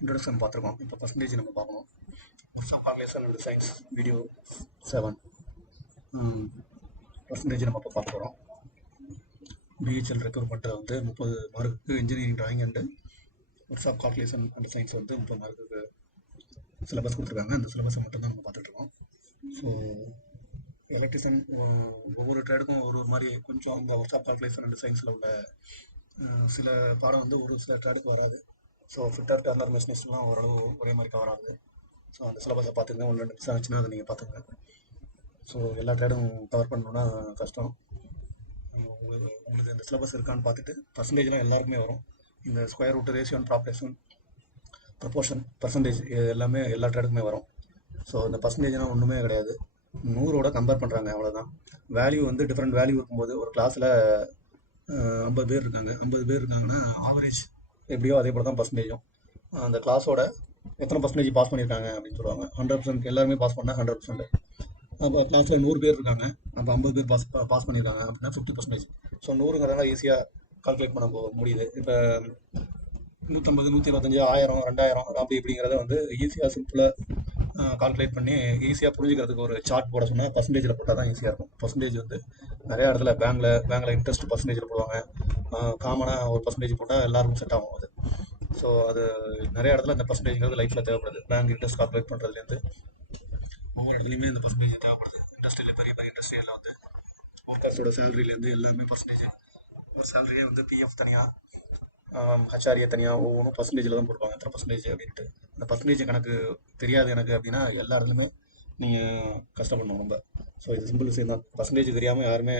Introduction பார்த்துருக்கோம். இப்போ percentage நம்ம பார்க்கணும். சப்பார்லேஷன் அண்ட் சயின்ஸ் வீடியோ 7 பர்சன்டேஜ் நம்ம இப்போ பார்க்க போகிறோம். பிஹெச்எல் ரெக்ரூட்மெண்ட்டில் வந்து 30 மார்க்குக்கு engineering drawing and workshop calculation and science வந்து 30 மார்க்குக்கு சிலபஸ் கொடுத்துருக்காங்க. அந்த சிலபஸை மட்டும் தான் நம்ம பார்த்துட்ருக்கோம். ஸோ எலக்ட்ரிஷியன் ஒவ்வொரு ட்ரேடுக்கும் ஒரு மாதிரி கொஞ்சம் இந்த ஒர்க்ஸ் ஆஃப் கால்குலேஷன் அண்ட் சயின்ஸில் உள்ள சில பாடம் வந்து ஒரு சில ட்ரேடுக்கு வராது. ஸோ ஃபிட்டர் டர்னர் மெஷினிஸ்ட்லாம் ஓரளவு ஒரே மாதிரி கவர் ஆகுது. ஸோ அந்த சிலபஸை பார்த்துங்க. 1-2 நிமிஷம் ஆச்சுன்னா அதை நீங்கள் பார்த்துங்க. ஸோ எல்லா ட்ரேடும் கவர் பண்ணணுன்னா கஷ்டம். உங்களுக்கு இந்த சிலபஸ் இருக்கான்னு பார்த்துட்டு பர்சன்டேஜ்லாம் எல்லாருக்குமே வரும். இந்த square root, ratio, proportion, proportion, percentage எல்லாமே எல்லா ட்ரேடுக்குமே வரும். ஸோ இந்த பர்சன்டேஜ்லாம் ஒன்றுமே கிடையாது. 100ஓட கம்பேர் பண்ணுறாங்க, அவ்வளோதான். வேல்யூ வந்து டிஃப்ரெண்ட் வேல்யூ இருக்கும்போது ஒரு கிளாஸில் 50 பேர் இருக்காங்க. 50 பேர் இருக்காங்கன்னா ஆவரேஜ் எப்படியோ அதே போல் தான் பர்சன்டேஜும். அந்த கிளாஸோட எத்தனை பர்சன்டேஜ் பாஸ் பண்ணியிருக்காங்க அப்படின்னு சொல்லுவாங்க. 100% எல்லாருமே பாஸ் பண்ணால் 100%. அப்போ கிளாஸில் 100 பேர் இருக்காங்க, அப்போ 50 பேர் பாஸ் பண்ணியிருக்காங்க அப்படின்னா 50%. ஸோ 100ங்கிறதால ஈஸியாக கால்குலேட் பண்ண முடியுது. இப்போ 150, 125, 1000, 2000 அப்படி இப்படிங்கிறத வந்து ஈஸியாக சிம்பிளாக கால்குலேட் பண்ணி ஈஸியாக புரிஞ்சுக்கிறதுக்கு ஒரு சார்ட் போட சொன்னால் பர்சன்டேஜில் போட்டால் தான் ஈஸியாக இருக்கும். பர்சன்டேஜ் வந்து நிறையா இடத்துல பேங்க்கில் இன்ட்ரெஸ்ட் பர்சன்டேஜில் போடுவாங்க. காமனாக ஒரு பர்சன்டேஜ் போட்டால் எல்லாருக்கும் செட் ஆகும் அது. ஸோ அது நிறைய இடத்துல இந்த பர்சன்டேஜ்ங்கிறது லைஃப்பில் தேவைப்படுது. பேங்க் இன்ட்ரெஸ்ட் கால்குலேட் பண்ணுறதுலேருந்து ஒவ்வொரு இடத்துலையுமே இந்த பர்சன்டேஜ் தேவைப்படுது. இண்டஸ்ட்ரியில் பெரிய பெரிய இண்டஸ்ட்ரியில் வந்து ஒர்க்கர்ஸோட சேலரியிலேருந்து எல்லாமே பர்சன்டேஜ். ஒரு சேலரியே வந்து பிஎஃப் தனியாக, ஹச்ஆர்ஏ தனியாக ஒவ்வொன்றும் பர்சன்டேஜில் தான் போடுவாங்க. எத்தனை பர்சன்டேஜ் அப்படின்ட்டு. அந்த பர்சன்டேஜ் கணக்கு தெரியாது எனக்கு அப்படின்னா எல்லா இடத்துலையுமே நீங்கள் கஷ்டப்படணும் ரொம்ப. ஸோ இது சிம்பிள் விஷயம் தான். பர்சன்டேஜ் தெரியாமல் யாருமே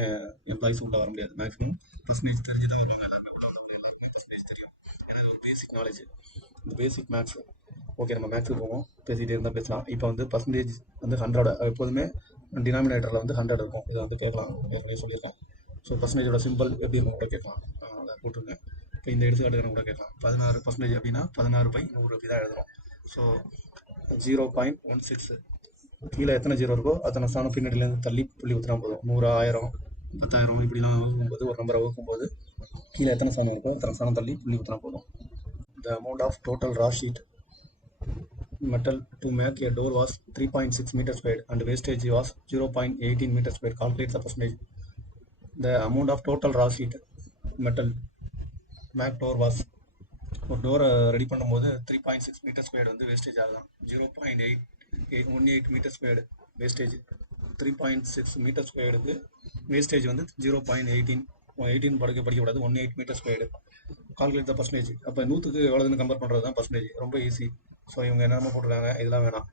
எம்ப்ளாயிஸ் உள்ள வர முடியாது. மேக்ஸிமம் பர்சன்டேஜ் தெரிஞ்சு தான் வருவாங்க. எல்லாருமே உள்ள வரணும். எல்லாருமே பர்சன்டேஜ் தெரியும். ஏன்னா இது ஒரு பேசிக் நாலேஜ், இந்த பேசிக் மேக்ஸ். ஓகே, நம்ம மேக்ஸுக்கு போவோம். பேசிகிட்டே இருந்தால் பேசலாம். இப்போ வந்து பர்சன்டேஜ் வந்து 100 எப்போதுமே டினாமினேட்டரில் வந்து 100 இருக்கும். இதை வந்து கேட்கலாம், ஏற்கனவே சொல்லியிருக்கேன். ஸோ பர்சன்டேஜோட சிம்பிள் எப்படி இருக்கும் கூட கேட்கலாம். அதை போட்டுருங்க. இப்போ இந்த எடுத்துக்காட்டுக்கு கூட கேட்கலாம். 16% அப்படின்னா 16/100 அப்படி தான் எழுதுறோம். ஸோ 0.16 கீழே எத்தனை ஜீரோ இருக்கோ அத்தனை ஸ்தானம் பின்னாடியிலேருந்து தள்ளி புள்ளி ஊற்றினா போதும். 100, 1000, 10,000 இப்படிலாம் வகுக்கும்போது, ஒரு நம்பரை வகுக்கும்போது கீழே எத்தனை ஸ்தானம் இருக்கோ அத்தனை ஸ்தானம் தள்ளி புள்ளி ஊற்றினா போதும். The amount of total raw sheet metal to make a door was 3.6 meters squared and wastage was 0.18 meters squared. Calculate the percentage. The amount of total raw sheet metal make door was, ஒரு டோரை ready பண்ணும்போது 3.6 metre squared வந்து wastage ஆகுதான். 0.18 metre squared wastage. 3.6 metre ஸ்கொயர்டுக்கு wastage வந்து 0.18 படிக்கக்கூடாது, 18 metre squared. Calculate the percentage. அப்போ 100க்கு எவ்வளோதுன்னு கம்பேர் பண்ணுறது தான் பர்சன்டேஜ். ரொம்ப ஈஸி. ஸோ இவங்க என்னென்ன போட்டுருக்காங்க, இதெல்லாம் வேணாம்.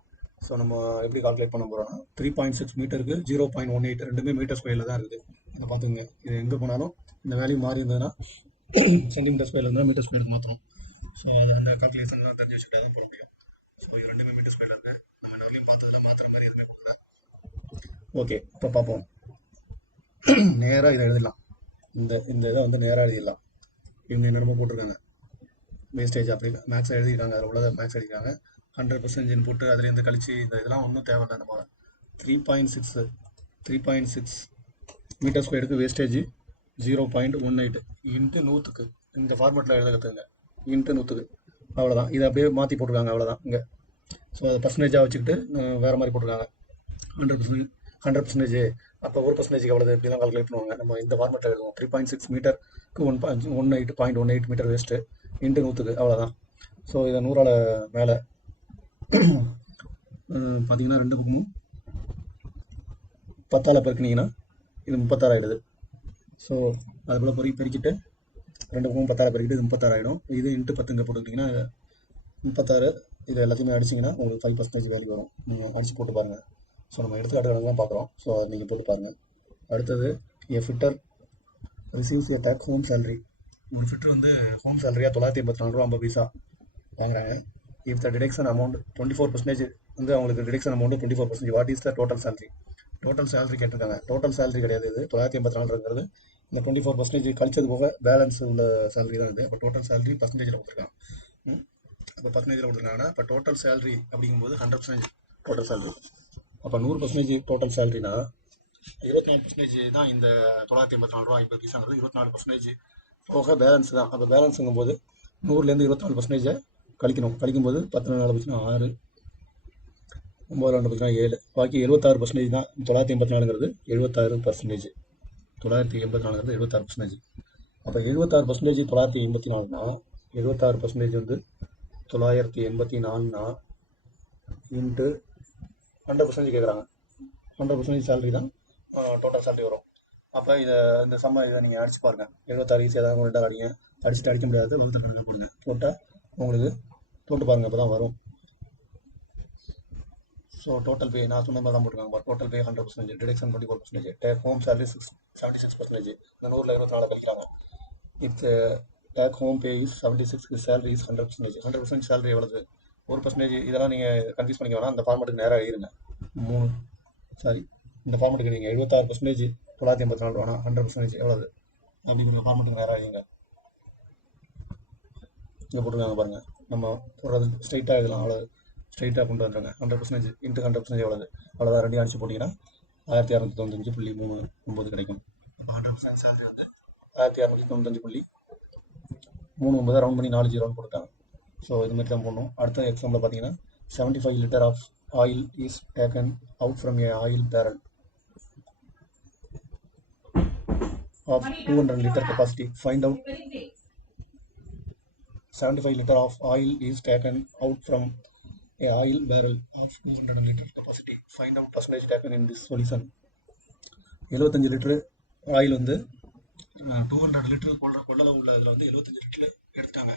ஸோ நம்ம எப்படி கால்குலேட் பண்ண போகிறோம்னா 3.6 மீட்டருக்கு 0.18 ரெண்டுமே மீட்டர் ஸ்கொயரில் தான் இருக்குது. அதை பார்த்துங்க. இது எங்கே போனாலும் இந்த வேல்யூ மாறி இருந்ததுன்னா சென்டிமீட்டர் ஸ்கொயரில் இருந்தால் மீட்டர் ஸ்கொயருக்கு மாற்றணும். ஸோ அது அந்த கால்குலேஷன்லாம் தெரிஞ்சு வச்சுட்டா தான் போட முடியும். ஸோ இது ரெண்டுமே மீட்டர் ஸ்கொயரில் இருக்குது. நம்ம இன்னொருலையும் பார்த்ததில் மாற்றுற மாதிரி எதுவுமே கொடுக்குறேன். ஓகே, இப்போ பார்ப்போம். நேராக இதை எழுதிடலாம். இந்த இதை வந்து நேராக எழுதிடலாம். இவங்க என்னென்னமோ போட்டிருக்காங்க. வேஸ்டேஜ் அப்படி மேக்ஸ் எழுதியிருக்காங்க. அதில் உள்ளதை மேக்ஸ் எழுதியிருக்காங்க. 100% போட்டு அதுலேருந்து கழிச்சு இந்த இதெல்லாம் ஒன்றும் தேவையில்லை. நம்ம 3.6 மீட்டர் ஸ்கொயருக்கு வேஸ்டேஜ் 0.18 இன்ட்டு 100க்கு இந்த ஃபார்மெட்டில் எழுத கற்றுங்க. இன்ட்டு 100க்கு அவ்வளோதான். இதை அப்படியே மாற்றி போட்டிருக்காங்க, அவ்வளோதான் இங்கே. ஸோ அதை பர்சன்டேஜாக வச்சுக்கிட்டு வேறு மாதிரி போட்டிருக்காங்க. 100%. அப்போ 1% எவ்வளவு எப்படிலாம் கால்குலேட் பண்ணுவாங்க. நம்ம இந்த ஃபார்மெட்டில் எழுதுவோம். 3.6 மீட்டருக்கு 1.18 மீட்டர் வேஸ்ட்டு இன்ட்டு 100க்கு அவ்வளோதான். ஸோ இதை 100ஆல் மேலே பார்த்தீங்கன்னா ரெண்டு பக்கமும் 10ஆல் பெருக்கினீங்கன்னா இது 36 ஆகிடுது. ஸோ அது போல் பெருக்கிட்டு ரெண்டு பக்கமும் 10ஆல் பெருக்கிட்டு இது 36 ஆகிடும். இது இன்ட்டு 10 இங்கே போட்டுக்கிட்டிங்கன்னா 36. இது எல்லாத்தையுமே அடிச்சிங்கன்னா உங்களுக்கு 5% வேல்யூ வரும். நீங்கள் அடித்து போட்டு பாருங்கள். ஸோ நம்ம எடுத்துக்காட்டு கணக்கு தான் பார்க்குறோம். ஸோ அதை நீங்கள் போட்டு பாருங்கள். அடுத்தது, எ ஃபிட்டர் ரிசீவ்ஸ் எ டேக் ஹோம் சேலரி. ஒரு ஃபிட்டர் வந்து ஹோம் சேலரியாக 984 ரூபா 50 பைசா வாங்குறாங்க. இஃப் த டிடக்ஷன் அமௌண்ட் 24% வந்து அவங்களுக்கு deduction amount 24%. What is the total salary? Total salary கேட்டிருக்காங்க. டோட்டல் சேலரி கிடையாது இது. 984ங்கிறது இந்த 24% கழிச்சது போக பேலன்ஸ் உள்ள சேலரி தான் இது. அப்போ டோட்டல் சேலரி பர்சன்டேஜில் கொடுத்துருக்காங்க. அப்போ பர்சன்டேஜில் கொடுத்துருக்காங்கன்னா இப்போ டோட்டல் சேலரி அப்படிங்கும்போது 100% டோட்டல் சேலரி. அப்போ 100% டோட்டல் சேலரினா 24% தான் இந்த 984 ரூபா 50 பைசாங்கிறது. 24% போக பேலன்ஸ் தான். அப்போ பேலன்ஸுங்கும் போது 100லேருந்து 24% கழிக்கும்போது 10 நாள் போச்சுன்னா 6, 9 நாள் போச்சுன்னா 7, பாக்கி 76% தான். 984ங்கிறது 76%. 984ங்கிறது 76%. அப்போ 76% 984னா 76% வந்து 984னா இன்ட்டு 100% கேட்குறாங்க. 100% சேலரி தான் டோட்டல் சேலரி வரும். அப்போ இந்த இதை நீங்கள் அடிச்சு பாருங்கள். 76 ஈஸியாக தான் ரெண்டாவது அடிங்க. அடிக்க முடியாது, வகுத்து கணக்கு போடுங்க. போட்டால் உங்களுக்கு போட்டு பாருங்கள், அப்போ தான் வரும். ஸோ டோட்டல் பே நான் சொன்ன மாதிரி தான் போட்டுருக்காங்க. Total pay 100%, deduction 24%, take home salary 76%. இந்த 100ல் 24 கழிக்கிறாங்க. It's take home pay is 76, salary is 100%. 100% salary எவ்வளவு? 1%. இதெல்லாம் நீங்கள் கன்ஃபியூஸ் பண்ணிக்க வேணாம். அந்த ஃபார்மெட்டுக்கு நேராக எழுதிருங்க. இந்த ஃபார்மெட்டுக்கு நீங்கள் 76% 984 வேணாம், 100% எவ்வளவு அப்படிங்கிற ஃபார்மெட்டுக்கு நேராக எழுதிங்க. இங்கே போட்டுருக்காங்க பாருங்கள். நம்ம போடுறது ஸ்ட்ரைட்டாக எழுதலாம். அவ்வளோ ஸ்ட்ரைட்டாக கொண்டு வந்துடுங்க. 100% இன்ட்டு 100% எவ்வளவு? அவ்வளோதான். ரெண்டையும் அடிச்சு போட்டிங்கன்னா 1695.39 கிடைக்கும். 100% சேலரி வந்து 1695.39 ரவுண்ட் பண்ணி 4 ஜீரோன்னு கொடுத்தாங்க. ஸோ இது மாதிரி தான் போடணும். அடுத்த எக்ஸாம்பிள் பார்த்தீங்கன்னா 75 litre of oil is taken out from a oil barrel of 200 liter capacity. Find out 75 liter of oil is taken out from a oil barrel of 200 liter capacity. Find out percentage taken in this solution. 75 litre oil வந்து 200 litre கொள்ளளவு உள்ள இதில் வந்து 75 litre எடுத்துட்டாங்க.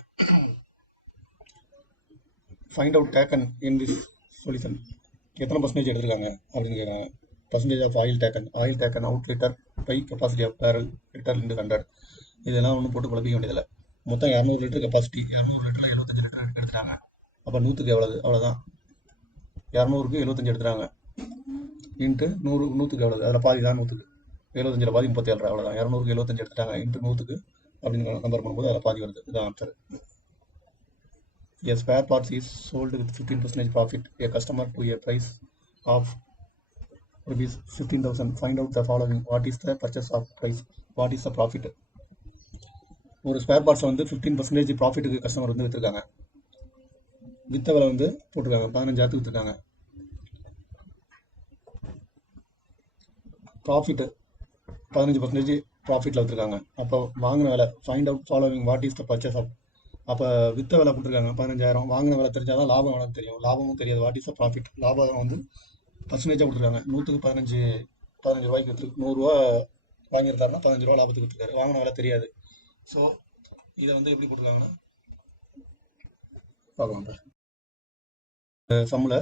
Find out taken in this solution. எத்தனை percentage எடுத்துருக்காங்க அப்படின்னு கேட்குறாங்க. percentage of oil taken out liter by capacity of barrel litre into 100. இதெல்லாம் ஒன்றும் போட்டு குழப்பிக்க வேண்டியதில்லை. மொத்தம் 200 லிட்டர் கெப்பாசிட்டி, 200 லிட்டரில் 75 லிட்டர் எடுத்துட்டாங்க. அப்போ 100க்கு எவ்வளவு? அவ்வளோதான். 200க்கு 75 எடுத்துட்டாங்க இன்ட்டு 100க்கு எவ்வளவு? அதில் பாதி தான் 100க்கு. 75ல் பாதி 37. அவ்வளோதான். 200க்கு 75 எடுத்துட்டாங்க இன்ட்டு 100க்கு அப்படின்னு நம்பர் பண்ணும்போது அதில் பாதி வருது. இதுதான் answer. A spare parts is sold with 15% profit. A customer to a price of rupees 15,000. Find out the following. What is the purchase of price? What is the profit? ஒரு spare பார்ட்ஸை வந்து 15% ப்ராஃபிட்டுக்கு customer வந்து விற்றுருக்காங்க. வித்த விலை வந்து போட்டிருக்காங்க 15,000 விற்றுருக்காங்க. Profit 15% ப்ராஃபிட்டில் விற்றுருக்காங்க. அப்போ வாங்கின விலை find out following. What is the purchase of? அப்போ வித்த விலை போட்டிருக்காங்க 15,000. வாங்கின விலை தெரிஞ்சால் தான் லாபம் எவ்வளோ தெரியும். லாபமும் தெரியாது. What is the profit? லாபம் வந்து பர்சன்டேஜாக கொடுத்துருக்காங்க. 100க்கு 15 ரூபாய்க்கு விற்றுருக்கு. 100 ரூபா வாங்கியிருக்காருன்னா 15 ரூபா லாபத்துக்கு விற்றுருக்காரு. வாங்கின விலை தெரியாது. ஸோ இதை வந்து எப்படி போட்டிருக்காங்கன்னா பார்க்கலாம். சம்மில்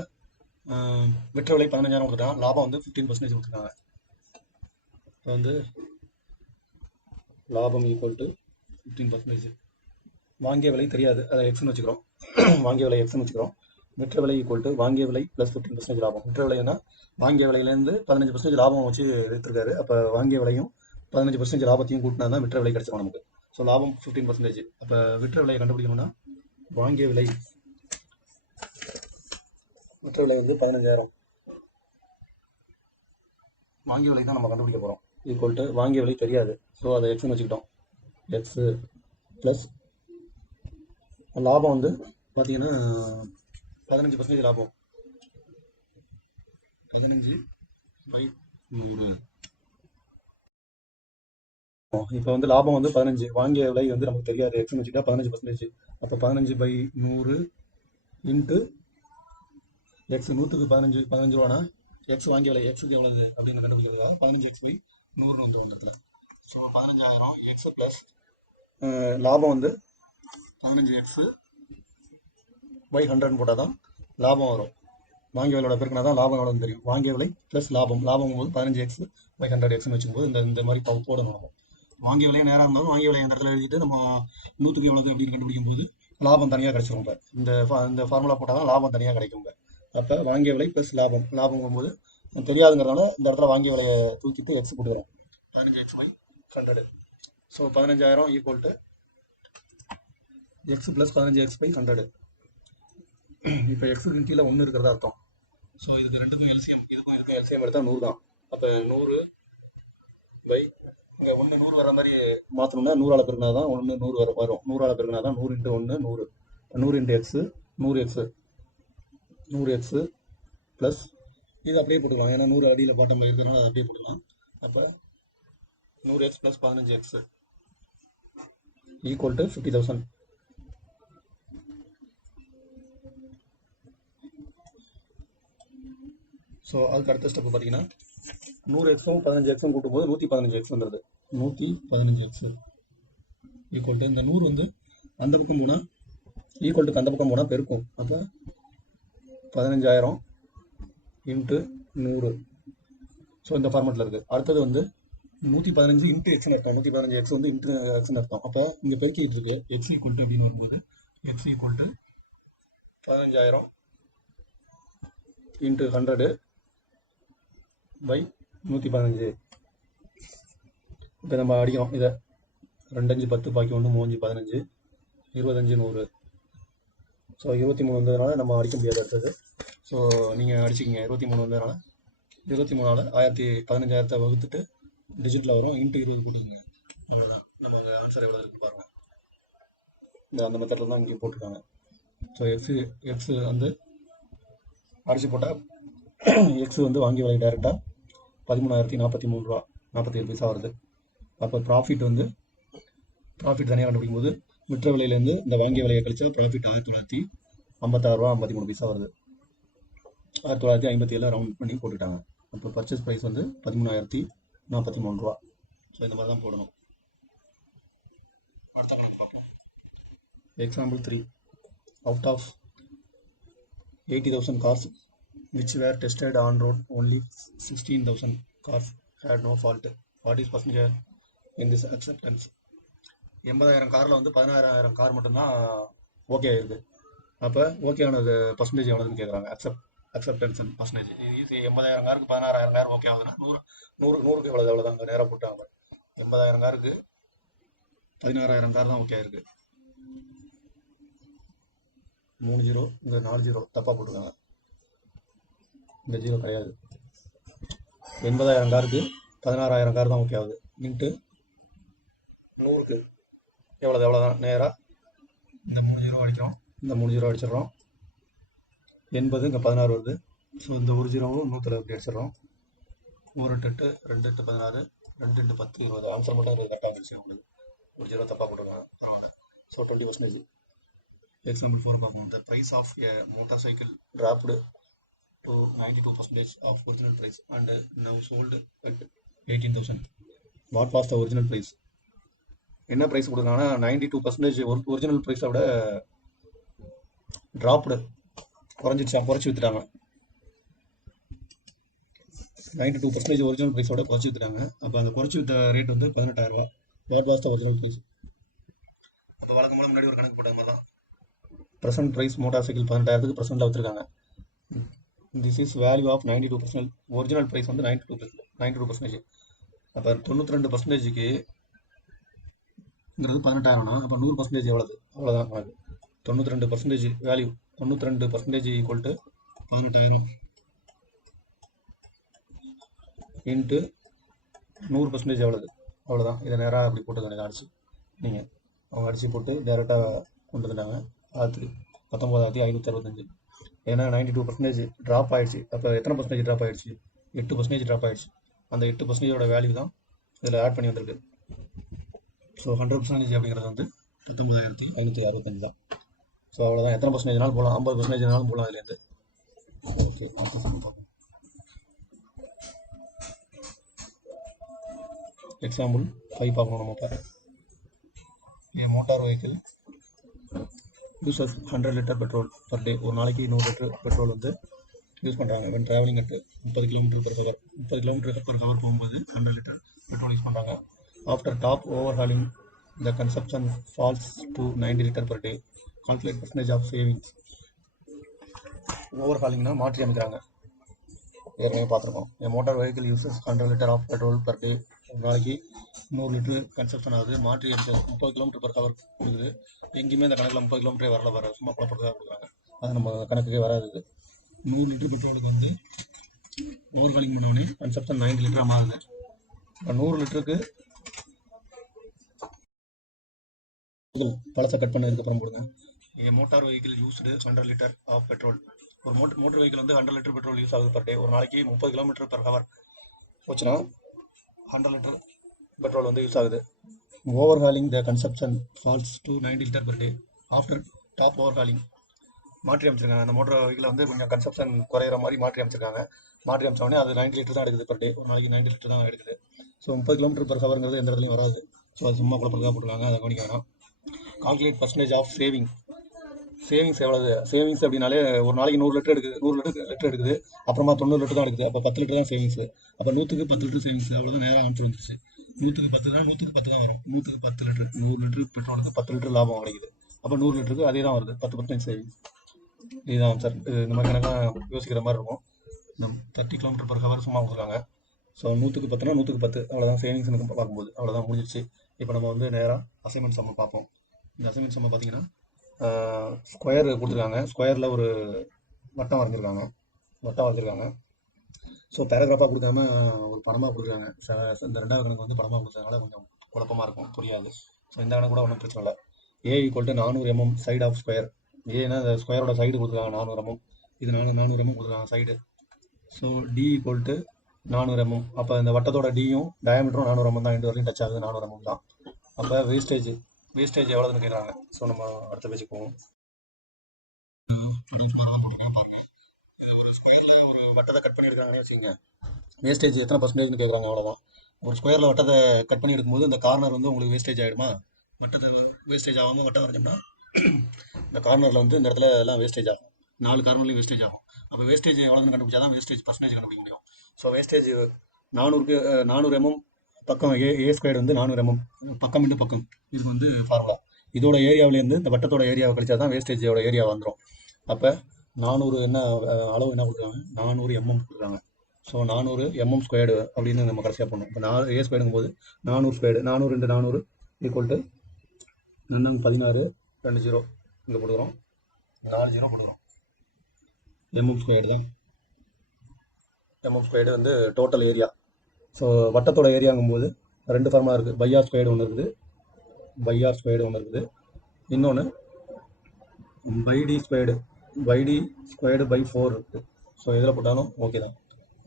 விற்ற விலை 15,000 கொடுத்துருக்காங்க. லாபம் வந்து 15% கொடுத்துருக்காங்க. இப்போ வந்து லாபம் ஈக்குவல் டு 15%. வாங்கிய விலை தெரியாது, அதை எக்ஸ்னு வச்சுக்கிறோம். வாங்கிய விலை எக்ஸ்னு வச்சுக்கிறோம். விற்ற விலை ஈக்குவல் டு வாங்கிய விலை ப்ளஸ் 15% லாபம். விற்ற விலைன்னா வாங்கிய விலையிலேருந்து 15% லாபம் வச்சு விற்றுருக்காரு. அப்போ வாங்கிய விலையும் 15% லாபத்தையும் கூட்டினா தான் விற்ற விலை கிடைச்சிடும் நமக்கு. ஸோ லாபம் 15%. அப்போ விற்ற விலையை கண்டுபிடிக்கணும்னா வாங்கிய விலை வந்து 15,000. வாங்கிய விலை தான் நம்ம கண்டுபிடிக்க போகிறோம். ஈக்குவல் டு வாங்கிய விலை தெரியாது, ஸோ அதை எக்ஸ்னு வச்சுக்கிட்டோம். எக்ஸு ப்ளஸ் லாபம் வந்து பார்த்தீங்கன்னா 15% லாபம். 15/100. இப்போ வந்து லாபம் வந்து 15. வாங்கிய விலை வந்து நமக்கு தெரியாது, எக்ஸ்னு வச்சுக்கிட்டா 15%. அப்போ 15/100 இன்ட்டு எக்ஸ். 100க்கு 15 ரூபானா எக்ஸ் வாங்கிய விலை எக்ஸுக்கு எவ்வளவு அப்படின்னு கண்டுபிடிக்கிறதா 15x/100 வந்து இடத்துல. ஸோ 15,000 எக்ஸ் ப்ளஸ் லாபம் வந்து 15x/100 போட்டால் தான் லாபம் வரும். வாங்கிய விலையோட பெருக்கினா தான் லாபம் எவ்வளோன்னு தெரியும். வாங்கிய விலை ப்ளஸ் லாபம் போது 15x/100 எக்ஸ்னு வச்சுக்கும்போது இந்த மாதிரி போடணும். நம்ம வாங்கிய விலையை நேராக இருந்தாலும் வாங்கிய விலையை இந்த இடத்துல எழுதிட்டு நம்ம 100க்கு எவ்வளவு அப்படின்னு கண்டுபிடிக்கும் போது லாபம் தனியாக கிடைச்சிரும். இப்போ இந்த ஃபார்முலா போட்டால் தான் லாபம் தனியாக கிடைக்கும். அப்போ வாங்கிய விலை ப்ளஸ் லாபம் போது தெரியாதுங்கிறதுனால இந்த இடத்துல வாங்கிய விலையை தூக்கிட்டு எக்ஸ் போட்டுக்கிறோம். 15x/100. So 15,000 equal to X plus 15x/100. இப்போ எக்ஸுக்கு கீழே 1 இருக்கிறதா அர்த்தம். ஸோ இதுக்கு ரெண்டுக்கும் எல்சிஎம், இதுக்கும் எல்சிஎம் எடுத்தால் 100 தான். அப்போ 100 பை இங்கே 1 100 வர மாதிரி மாற்றணும்னா 100ஆல் பெருக்கினா தான் 1 100 வரும். 100ஆல் பெருக்கினா தான் 100 × 1 100. 100 இன்ட்டு எக்ஸு 100 எக்ஸு ப்ளஸ் இது அப்படியே போட்டுக்கலாம், ஏன்னா 100 அடியில் பாட்டமில் இருக்கிறனால அதை அப்படியே போட்டுக்கலாம். அப்போ 100x plus 15x equal to 50,000. So அதுக்கு அடுத்த ஸ்டெப்பு பார்த்தீங்கன்னா 100xம் 15xம் கூட்டும்போது 115x வந்துடுது. 115x ஈக்குவல் டு இந்த 100 வந்து அந்த பக்கம் போனால் ஈக்குவல் டுக்கு அந்த பக்கம் போனால் பெருக்கும். அப்போ 15,000 இன்ட்டு 100. ஸோ இந்த ஃபார்மெட்டில் இருக்குது. அடுத்தது வந்து 115 இன்ட்டு எக்ஸ்னு அர்த்தம். 115x வந்து இன்ட்டு எக்ஸ்னு அர்த்தம். அப்போ இங்கே பெருக்கிட்டு இருக்கு எக்ஸ் ஈக்குவல் டு அப்படின்னு வரும்போது X equal to 15,000 into 100 by 115. இப்போ நம்ம அடிக்கிறோம் இதை 2 5 10 பாக்கி 1 3 5 15 25 100. ஸோ 23 வந்ததுனால நம்ம அடிக்க முடியாது அடுத்தது. ஸோ நீங்கள் அடிச்சிக்கிங்க 23 வந்ததுனால 23ஆல் 15,000 வகுத்துட்டு டிஜிட்டில் வரும், இன்ட்டு 20 போட்டுக்கோங்க. அவ்வளோதான். நம்ம அங்கே ஆன்சர் எவ்வளோ இருக்குன்னு பாருங்கள். இந்த அந்த மெத்தடில் தான் இங்கேயும் போட்டிருக்காங்க. ஸோ எக்ஸ் வந்து அடிச்சு போட்டால் எக்ஸ் வந்து வாங்கி விலை டேரெக்டாக 13,043 ரூபா 47 பைசா வருது. அப்போ ப்ராஃபிட் தனியாக கண்டுபிடிக்கும் போது விற்ற விலையிலேருந்து இந்த வாங்கிய விலையை கழிச்சா ப்ராஃபிட் 1956 ரூபா 53 பைசா வருது. 1957 ரவுண்ட் பண்ணி போட்டுட்டாங்க. அப்போ பர்ச்சேஸ் ப்ரைஸ் வந்து 13,043 ரூபா. ஸோ இந்த மாதிரி தான் போடணும். அடுத்த கணக்கு பார்ப்போம். Example 3. Out of 80,000 cars which were tested on road, only 16,000 cars had no fault. What is passenger in this acceptance? 80,000 காரில் வந்து 16,000 கார் மட்டும்தான் ஓகே ஆயிருக்கு. அப்போ ஓகே ஆனது பர்சன்டேஜ் எவ்வளோன்னு கேட்குறாங்க. Acceptance percentage easy. 80,000 காருக்கு 16,000 கார் ஓகே ஆகுதுன்னா 100க்கு எவ்வளோதாங்க நேராக போட்டாங்க. 80,000 காருக்கு 16,000 கார் தான் ஓகே ஆயிருக்கு. 3 0 இங்கே 4 0 தப்பாக போட்டுருக்காங்க. இந்த 0 கிடையாது. 80,000 காருக்கு 16,000 கார் தான் ஓகே ஆகுது. இன்ட்டு 100க்கு எவ்வளோதான் நேராக இந்த 3 0 அடிக்கிறோம், இந்த 3 0 அடிச்சிடறோம். 80 இங்கே 16 வருது. ஸோ இந்த 1 0வும் 100 அப்படி அடிச்சிடறோம். 1 8 2 8 16 2 8 10 20. ஆன்சர் மட்டும் 20 கரெக்டாக வந்துருச்சு. உங்களுக்கு 1 0 தப்பாக போட்டுருக்காங்க. பரவாயில்ல. ஸோ 20%. எக்ஸாம்பிள் 4 பார்ப்போம். The price of a motorcycle dropped to 92% of original price and now sold at 18,000. What was the original price? என்ன ப்ரைஸ் கொடுக்குறாங்கன்னா 92% ஒரிஜினல் ப்ரைஸை விட ட்ராப்டு குறைச்சி விற்றுட்டாங்க. 92% ஒரிஜினல் ப்ரைஸோட குறைச்சி விற்றுட்டாங்க. அப்போ அந்த குறைச்சி விற்ற ரேட் வந்து 18,000 ரூபா. What was the original price? அப்போ வழக்கம் போல முன்னாடி ஒரு கணக்கு போட்ட மாதிரி தான். ப்ரெசன்ட் ப்ரைஸ் மோட்டார் சைக்கிள் 18,000க்கு ப்ரெசென்ட்டில் விற்றுருக்காங்க. This is value of 92%. Original price வந்து 92%. அப்போ 92%க்கு 18,000னா அப்போ 100% எவ்வளவு? அவ்வளோதான் கணக்கு. 92% வேல்யூ 92% ஈக்குவல் டு 18,000 இன்ட்டு 100% எவ்வளவு? அவ்வளோதான். இதை நேராக அப்படி போட்டுக்கணும். அடிச்சு நீங்கள் அவங்க அடிச்சு போட்டு டேரெக்டாக கொண்டு வந்துட்டாங்க. 19,565. ஏன்னா 92% ட்ராப் ஆகிடுச்சு. அப்போ எத்தனை பர்சன்டேஜ் ட்ராப் ஆகிடுச்சு? 8% ட்ராப் ஆகிடுச்சு. அந்த 8%ஓட வேல்யூ தான் இதில் ஆட் பண்ணி வந்திருக்கு. ஸோ 100% அப்படிங்கிறது வந்து 19,565 தான். ஸோ அவ்வளோதான். எத்தனை பர்சன்டேஜ்னாலும் போகலாம், 50%னாலும் போகலாம் அதுலேருந்து. ஓகே, எக்ஸாம்பிள் 5 பார்க்கணும். நம்ம இப்போ motor vehicle uses 100 litre petrol per day. ஒரு நாளைக்கு 100 லிட்டர் பெட்ரோல் வந்து யூஸ் பண்ணுறாங்க. When travelling at 30 kilometre per hour. 30 kilometre per hour போகும்போது 100 லிட்டர் பெட்ரோல் யூஸ் பண்ணுறாங்க. After top overhauling the consumption falls to 90 liter per day. Calculate percentage of savings. ஓவர்ஹாலிங்னா மாற்றி அமைக்கிறாங்க. ஏற்கனவே பார்த்துருக்கோம். Motor vehicle uses 100 litre of petrol per day. ஒரு நாளைக்கு 100 litre consumption ஆகுது. மாற்றி அமைச்ச 30 கிலோமீட்டர் பர் ஹவர் கொடுக்குது. எங்கேயுமே இந்த கணக்கில் 30 கிலோமீட்டரே வர சும்மா குழப்பத்துக்காக கொடுக்குறாங்க. அது நம்ம கணக்குக்கே வராது. 100 லிட்டர் பெட்ரோலுக்கு வந்து ஓவர்ஹாலிங் பண்ணோடனே கன்சப்ஷன் 90 லிட்டராக மாறுது. 100 லிட்டருக்கு பழத்தை கட் பண்ணதுக்கப்புறம் போடுங்க. A motor vehicle used 100 liter of petrol. ஒரு மோட்டர் வெஹிக்கிள் வந்து 100 லிட்டர் பெட்ரோல் யூஸ் ஆகுது பர் டே. ஒரு நாளைக்கு 30 கிலோமீட்டர் பர் ஹவர் போச்சுன்னா 100 லிட்டர் பெட்ரோல் வந்து யூஸ் ஆகுது. Overhauling the consumption falls to 90 litre per day after top overhauling. மாற்றி அமைச்சிருக்காங்க அந்த மோட்டர் வெஹிக்கில் வந்து கொஞ்சம் கன்சப்ஷன் குறையிற மாதிரி மாற்றி அமைச்சிருக்காங்க. மாற்றி அமைச்சோடனே அது 90 லிட்டர் தான் எடுக்குது பர் டே. ஒரு நாளைக்கு 90 லிட்டர் தான் எடுக்குது. ஸோ 30 கிலோமீட்டர் பர் ஹவர்ங்கிறது எந்த இடத்துலையும் வராது. ஸோ அது சும்மா குழப்பறதுக்காக போட்டுருக்காங்க, அதை கவனிக்க வேணாம். Calculate percentage of saving. Savings எவ்வளவு? சேவிங்ஸ் அப்படின்னாலே ஒரு நாளைக்கு 100 லிட்டர் எடுக்குது, 100 லிட்டர் எடுக்குது, அப்புறமா 90 லிட்டர் தான் எடுக்குது. அப்போ 10 லிட்டர் தான் சேவிங்ஸ். அப்போ 100க்கு 10 லிட்டர் சேவிங்ஸ், அவ்வளோதான். நேராக ஆன்சர் வந்துருச்சு. 100க்கு 10 தான், 100க்கு 10 தான் வரும். 100க்கு 10 லிட்டர், 100 லிட்டர் பெட்ரோலுக்கு 10 லிட்டர் லாபம் கிடைக்குது. அப்போ 100 லிட்டருக்கு அதே தான் வருது, 10% சேவிங்ஸ். இதுதான் ஆன்சர். இந்த மாதிரி கணக்கெல்லாம் யோசிக்கிற மாதிரி இருக்கும். 30 கிலோமீட்டர் பர் ஹவர் சும்மா கொடுத்துருக்காங்க. ஸோ 100க்கு 10னா 100க்கு 10, அவ்வளோதான் சேவிங்ஸ்னு பார்க்கும்போது. அவ்வளோதான் முடிஞ்சிருச்சு. இப்போ நம்ம வந்து நேராக அசைன்மெண்ட் சம்ம பார்ப்போம். இந்த அசைன்மெண்ட் சம்ம பார்த்தீங்கன்னா ஸ்கொயர் கொடுத்துருக்காங்க. ஸ்கொயரில் ஒரு வட்டம் வரைஞ்சிருக்காங்க. ஸோ பேராகிராஃபாக கொடுக்காம ஒரு படமாக கொடுக்குறாங்க. இந்த ரெண்டாவது கணக்கு வந்து படமாக கொடுத்ததுனால கொஞ்சம் குழப்பமாக இருக்கும், புரியாது. ஸோ இந்த கணக்கு கூட ஒன்றும் பிரச்சனை இல்லை. A = 400 mm side of square. ஏன்னா இந்த ஸ்கொயரோட சைடு கொடுத்துருக்காங்க 400 mm. இது 400 mm கொடுத்துருக்காங்க சைடு. So D = 400 mm. அப்போ இந்த வட்டத்தோட டியும் டயாமீட்டரும் 400 mm தான். 2 வரையும் டச் ஆகுது, 400 mm தான். அப்போ வேஸ்டேஜ் எவ்வளோதுன்னு கேட்குறாங்க. ஸோ நம்ம அடுத்த பேஜுக்கு போவோம். ஒரு ஸ்கொயரில் ஒரு வட்டத்தை கட் பண்ணி எடுக்கிறாங்கன்னு வச்சுங்க, வேஸ்டேஜ் எத்தனை பர்சன்டேஜ்னு கேட்குறாங்க, அவ்வளோதான். ஒரு ஸ்கொயரில் வட்டத்தை கட் பண்ணி எடுக்கும்போது இந்த கார்னர் வந்து உங்களுக்கு வேஸ்டேஜ் ஆகிடுமா? வட்டத்தை வேஸ்டேஜ் ஆகாமல் வட்டம் வரைஞ்சோம்னா இந்த கார்னரில் வந்து இந்த இடத்துல எல்லாம் வேஸ்டேஜ் ஆகும். 4 கார்னர்லையும் வேஸ்டேஜ் ஆகும். அப்போ வேஸ்டேஜ் எவ்வளோன்னு கண்டுபிடிச்சா தான் வேஸ்டேஜ் பர்சன்டேஜ் கண்டுபிடிக்க முடியும். ஸோ வேஸ்டேஜ் 400 mm பக்கம் ஏ ஸ்கொயர் வந்து 400 mm பக்கம் இன்ட்டு பக்கம். இது வந்து ஃபார்முலா. இதோட ஏரியாவிலேருந்து இந்த வட்டத்தோட ஏரியாவை கழிச்சா தான் வேஸ்டேஜோட ஏரியா வந்துடும். அப்போ 400 என்ன அளவு என்ன கொடுக்குறாங்க? 400 mm கொடுக்குறாங்க. ஸோ 400 mm ஸ்கொயர்டு அப்படின்னு நம்ம கடைசியாக பண்ணணும். இப்போ 4 ஏ ஸ்கொயர்டுங்கும் போது 400 ஸ்கொயர்டு, 400 × 400 = 16, 2 0 இங்கே போடுகிறோம், 4 0 போடுகிறோம். mm ஸ்கொயர்டு தான். mm ஸ்கொயர்டு வந்து டோட்டல் ஏரியா. ஸோ வட்டத்தோட ஏரியாங்கும்போது 2 ஃபார்முலா இருக்குது. பை ஆர் ஸ்கொயர்டு ஒன்று இருக்குது, இன்னொன்று பை டி ஸ்கொயர்டு பை 4 இருக்குது. ஸோ எதில் போட்டாலும் ஓகே தான்.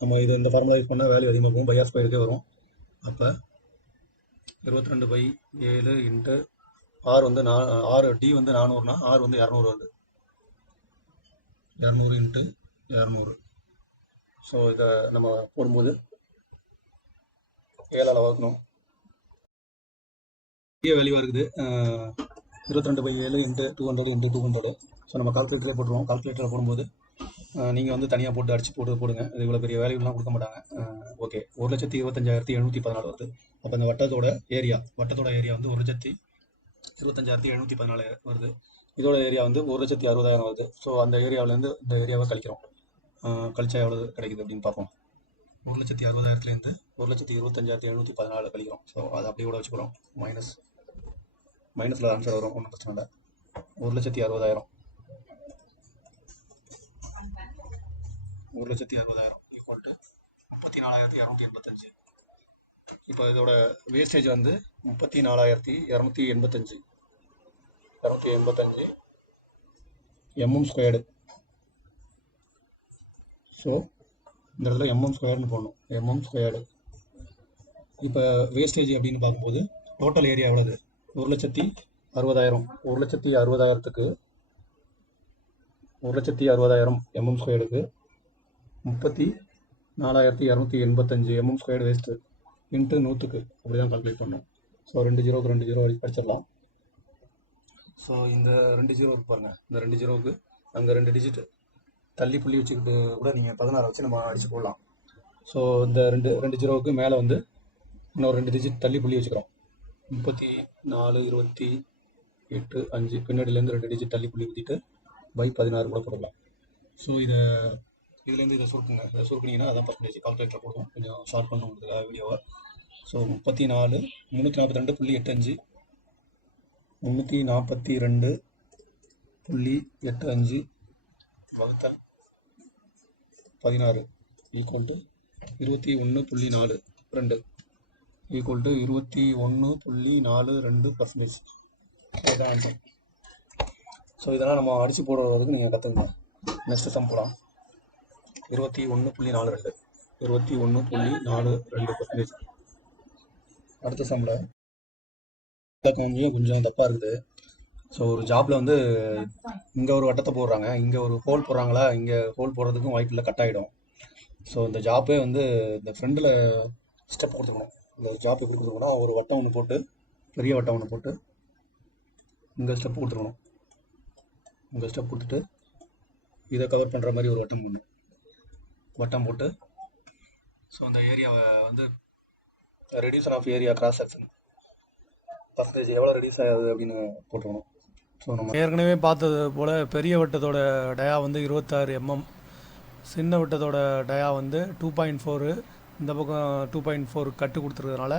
நம்ம இது இந்த ஃபார்முலா யூஸ் பண்ணால் வேல்யூ அதிகமாக இருக்கும், பை ஆர் ஸ்கொயருக்கே வரும். அப்போ 22/7 இன்ட்டு ஆர் வந்து ஆர் டி வந்து 400னா ஆர் வந்து 200 வருது, 200 × 200. ஸோ இதை நம்ம போடும்போது 7ஆல் வகுக்கணும். பெரிய வேல்யூவாக இருக்குது. 22/7 × 200 × 200. ஸோ நம்ம கால்குலேட்டரே போட்டுருவோம். கால்குலேட்டரில் போடும்போது நீங்கள் வந்து தனியாக போட்டு அடிச்சு போடுங்க. இது இவ்வளோ பெரிய வேல்யூலாம் கொடுக்க மாட்டாங்க. ஓகே, 1,25,714 வருது. அப்போ இந்த வட்டத்தோட ஏரியா வந்து 1,25,714 வருது. இதோட ஏரியா வந்து 1,60,000 வருது. ஸோ அந்த ஏரியாவிலேருந்து இந்த ஏரியாவை கழிக்கிறோம். கழிச்சா எவ்வளோ கிடைக்குது அப்படின்னு பார்ப்போம். 1,60,000லேருந்து 1,25,714 கழிக்கிறோம். ஸோ அதை அப்படியே கூட வச்சுக்கிறோம். மைனஸில் ஆன்சர் வரும், ஒன்றும் பிரச்சனை இல்லை. 1,60,000 = 34,285. இப்போ இதோட வேஸ்டேஜ் வந்து 34,285 mm ஸ்கொயர்டு. ஸோ இந்த இடத்துல mm ஸ்கொயர்னு போடணும், mm ஸ்கொயர்டு. இப்போ வேஸ்டேஜ் அப்படின்னு பார்க்கும்போது டோட்டல் ஏரியா எவ்வளவு? 1,60,000. 1,60,000க்கு 1,60,000 mm ஸ்கொயர்டுக்கு 34,285 mm squared waste into 100க்கு அப்படி தான் கால்குலேட் பண்ணோம். ஸோ 2 0க்கு 2 0 படிச்சிடலாம். ஸோ இந்த 2 0 இருக்கு பாருங்க, இந்த 2 0க்கு அங்கே 2 டிஜிட் தள்ளி புள்ளி வச்சுக்கிட்டு கூட நீங்கள் 16 வச்சு நம்ம அடிச்சு போடலாம். ஸோ இந்த 2 0க்கு மேலே வந்து இன்னொரு 2 டிஜிட் தள்ளி புள்ளி வச்சுக்கிறோம். 34, 28, 5 பின்னாடியிலேருந்து 2 டிஜிட் தள்ளி புள்ளி ஊற்றிட்டு பை 16 கூட போடலாம். ஸோ இதுலேருந்து இதை சுருக்குனீங்கன்னா அதான் பர்சன்டேஜ். கால்குலேட்டர் போடுவோம், கொஞ்சம் ஷார்ட் பண்ண உங்களுக்கு வீடியோவை. ஸோ 34, 342.85 342.85 வகுத்தல் 16 = 21.42 = 21.42%. இதுதான் ஆன்சர். ஸோ இதெல்லாம் நம்ம அடித்து போடுறதுக்கு நீங்கள் கற்றுங்க. நெக்ஸ்ட் சம் போகலாம். 21.42 21.42%. அடுத்த சம்மில் கொஞ்சம் தப்பாக இருக்குது. ஸோ ஒரு ஜாப்பில் வந்து இங்கே ஒரு வட்டத்தை போடுறாங்க, இங்கே ஒரு ஹோல் போடுறாங்களா, இங்கே ஹோல் போடுறதுக்கும் வாய்ப்பு இல்லை, கட் ஆகிடும். ஸோ இந்த ஜாப்பே வந்து இந்த ஃப்ரெண்டில் ஸ்டெப் கொடுத்துக்கணும். இந்த ஜாப் எப்படி கொடுத்துருக்கணும், ஒரு வட்டம் ஒன்று போட்டு, பெரிய வட்டம் ஒன்று போட்டு இங்கே ஸ்டெப் கொடுத்துருக்கணும். இங்கே ஸ்டெப் கொடுத்துட்டு இதை கவர் பண்ணுற மாதிரி ஒரு வட்டம் போட்டு, ஸோ அந்த ஏரியாவை வந்து reduction of area cross section percentage எவ்வளோ ரெடியூஸ் ஆகுது அப்படின்னு போட்டுருக்கணும். ஸோ நம்ம ஏற்கனவே பார்த்தது போல் பெரிய வட்டத்தோட டயா வந்து 26 mm, சின்ன வட்டத்தோட டயா வந்து 2.4, இந்த பக்கம் 2.4 கட்டு கொடுத்துருக்கறதுனால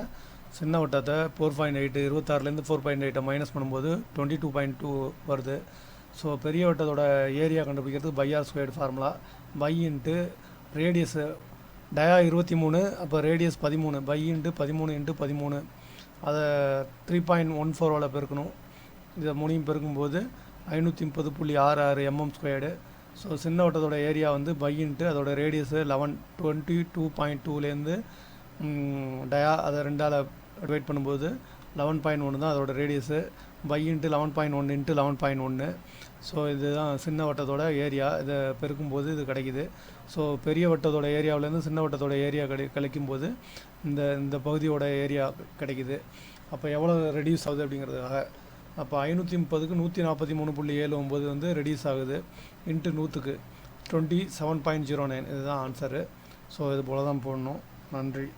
சின்ன வட்டத்தை 4.8, 26லேருந்து 4.8 மைனஸ் பண்ணும்போது 22.2 வருது. ஸோ பெரிய வட்டத்தோட ஏரியா கண்டுபிடிக்கிறது pi r squared formula. Pi into radius dia 23, அப்போ ரேடியஸ் 13, பை இன்ட்டு 13 இன்ட்டு 13, அதை 3.14 பெருக்கணும். இதை மூணையும் பெருக்கும்போது 530.66 mm². ஸோ சின்ன வட்டத்தோட ஏரியா வந்து பை இன்ட்டு அதோட ரேடியஸு 22.2லேருந்து டயா அதை 2ஆல் டிவைட் பண்ணும்போது 11.1 தான் அதோட radius. Pi into 11.1 into 11.1. So இதுதான் சின்ன வட்டத்தோட ஏரியா. இதை பெருக்கும்போது இது கிடைக்குது. ஸோ பெரிய வட்டத்தோட ஏரியாவிலேருந்து சின்ன வட்டத்தோட ஏரியா கழிக்கும்போது இந்த பகுதியோட ஏரியா கிடைக்குது. அப்போ எவ்வளோ ரெடியூஸ் ஆகுது அப்படிங்கிறதுக்காக, அப்போ 530க்கு 143.79 வந்து ரெடியூஸ் ஆகுது. இன்ட்டு 100க்கு 27.09, இதுதான் ஆன்சரு. ஸோ இது போல் தான் போடணும். நன்றி.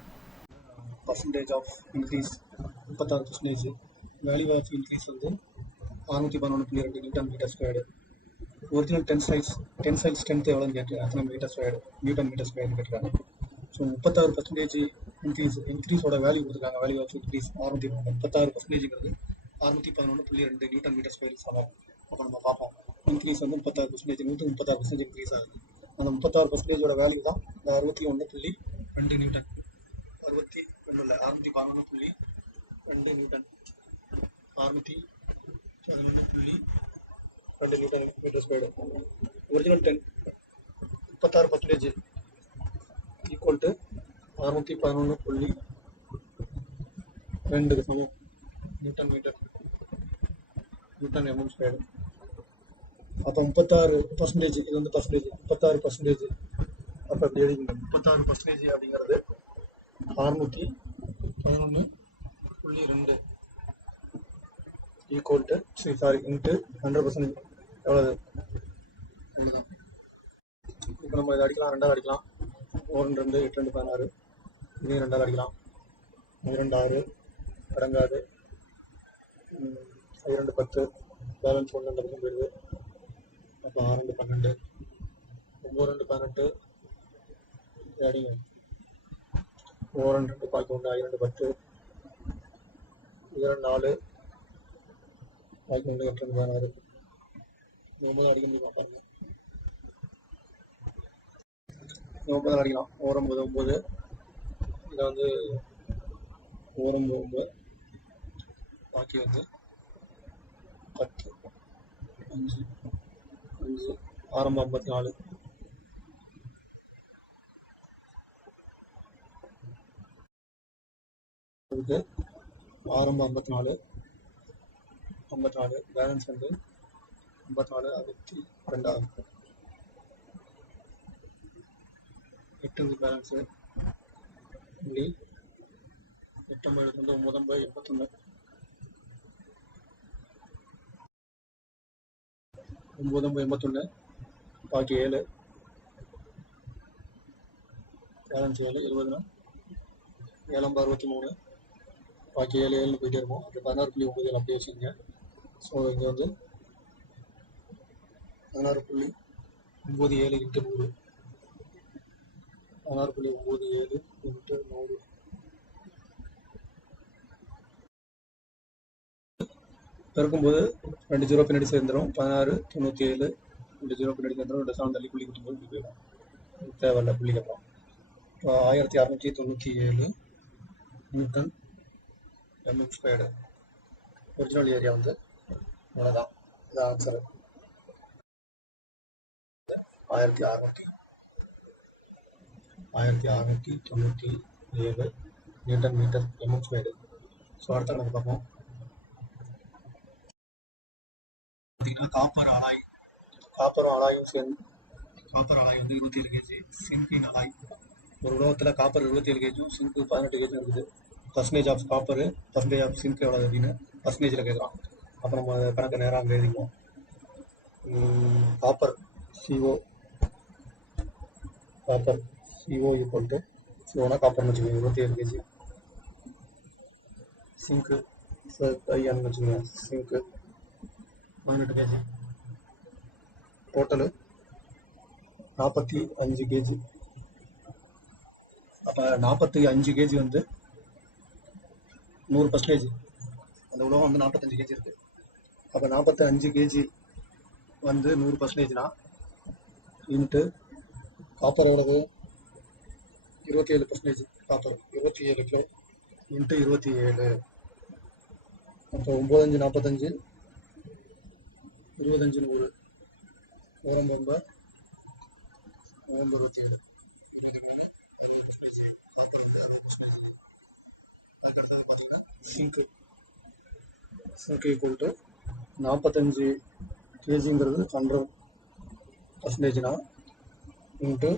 Percentage of increase 36%. Value of increase வந்து 611.2 Nm². ஒரிஜினல் டென்சைல் ஸ்ட்ரென்த் எவ்வளோன்னு கேட்டு அத்தனை Nm² கேட்டுருக்காங்க. ஸோ 36% இன்க்ரீஸோட வேல்யூ கொடுத்துருக்காங்க. வேல்யூ ஆஃப் இன்க்ரீஸ் 36%ங்கிறது 611.2 Nm² சமம். அப்போ நம்ம பார்ப்போம், இன்க்ரீஸ் வந்து 36%, 36% இன்க்ரீஸ் ஆகுது. அந்த 36%ஓட வேல்யூ தான் இந்த 61.2 Newton. 611.2 Newton, 611.2 Nm². Original 36% equal to 611.2 சமம் நியூட்டன் mm². அப்போ 36%, இது வந்து பர்சன்டேஜ், 36%. அப்போ அப்படி எழுதிங்க, 36% அப்படிங்கிறது 611.2 ஈக்குவல் டு இன்ட்டு 100%. எவ்வளவு? அவ்வளோதான். இப்போ நம்ம இதை அடிக்கலாம், 2ஆல் அடிக்கலாம். 1 2 8 2 16, இதையும் 2ஆல் அடிக்கலாம். 2 6 அடங்காது, 2 10, பேலன்ஸ் 1 2 பக்கம் போயிடுது. அப்போ 6 2 12, 9 2 18, அடிங்க. 4 2 பாக்கி 1, 2 10, 2 4 பாக்கி 1, 8 2 16. 9 அடிக்க முடியுமா பாருங்க. 9 அடிக்கலாம். 9 9, இதை வந்து 9 9, பாக்கி வந்து 10 5 5, ஆரம்பம் 54. இதுக்கு ஆரம்பம் 54, பேலன்ஸ் வந்து 54 62 ஆகும். 8 பேலன்ஸு இப்படி 8 9 81, 81, பாக்கி 7, பேலன்ஸ் 7, 20, 7 63, பாக்கி 7 7 போயிட்டே இருக்கும். அப்படி 16.9 அப்படியே வச்சுக்கோங்க. ஸோ இங்கே வந்து 16.97 இன்ட்டு 100, 16.97 இன்ட்டு 100. பெருக்கும்போது 2 0 பின்னாடி சேர்ந்துடும். 16 97, 2 0 பின்னாடி சேர்ந்துடும். 2 7 தள்ளி புள்ளி குத்தும்போது இப்படி போயிடும், தேவையில்ல புள்ளிக்கு அப்புறம். இப்போ 1697 நியூட்டன் mm². ஒரிஜினல் ஏரியா வந்து அவ்வளோதான். இது answer. 1697 newton metre MM square. So அடுத்த நம்ம பார்ப்போம். பார்த்தீங்கன்னா காப்பர் அலாய் வந்து 27 கேஜி, சிங்கின் அலாய். ஒரு உலோகத்தில் காப்பர் 27 கேஜும் சிங்க்கு 18 கேஜும் இருக்குது. Percentage of copper percentage of zinc எவ்வளோ அப்படின்னு பர்சன்டேஜில் கேட்குறான். அப்போ நம்ம கணக்கு நேராக அங்கே எழுதிக்குவோம். காப்பர் CO ஈக்குவல் டு சிஓனா காப்பர்னு வச்சுக்கோங்க 27 கேஜி, சிங்க்கு ஐயான்னு வச்சுக்கோங்க, சிங்க்கு 18 கேஜி, டோட்டலு 45 கேஜி. அப்போ 45 கேஜி வந்து 100%. அந்த உலகம் வந்து 45 கேஜி இருக்குது. அப்போ 45 கேஜி வந்து 100%னா இன்ட்டு காப்பர் எவ்வளவு 27%. Copper 27 kilo into 27. அப்போ 9 5 45, 25 100, ஓரம் ரொம்ப 27. சிங்க்கு ஈக்குவல் டு 45 கேஜிங்கிறது 100%னா இன்ட்டு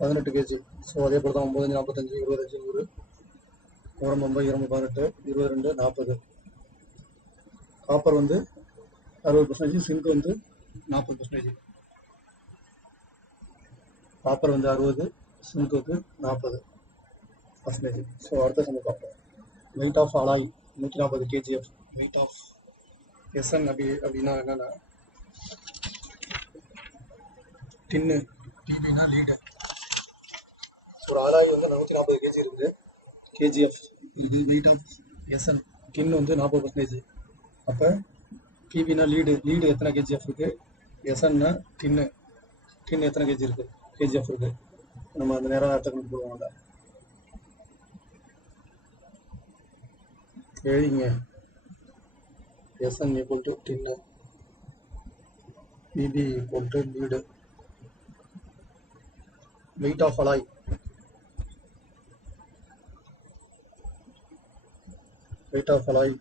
18 கேஜி. ஸோ அதே போல் தான் 9 5 45, 25 100, ஓரம் ரொம்ப 218, 22 40. காப்பர் வந்து 60%, சிங்க் வந்து 40%. காப்பர் வந்து 60, சிங்க்குக்கு 40%. ஸோ அடுத்த சம பார்ப்போம். Weight of alloy 140 kgf. Weight of SN அப்படின்னா என்னன்னா டின்னு, டிபின்னா லீடு. ஒரு அலாய் வந்து 140 கேஜி இருக்குது, KGF. இது வெயிட் ஆஃப் SN. டின் வந்து 40%. அப்போ டிபின்னா லீடு எத்தனை KGF இருக்குது, SNன்னா டின்னு எத்தனை கேஜி இருக்குது, KGF இருக்குது. நம்ம அந்த நேரம் அர்த்தம் கொண்டு போடுவோம்ல, எழுதிங்க. SN ஈக்குவல் டு டின்னு, PB equal to lead. Weight of alloy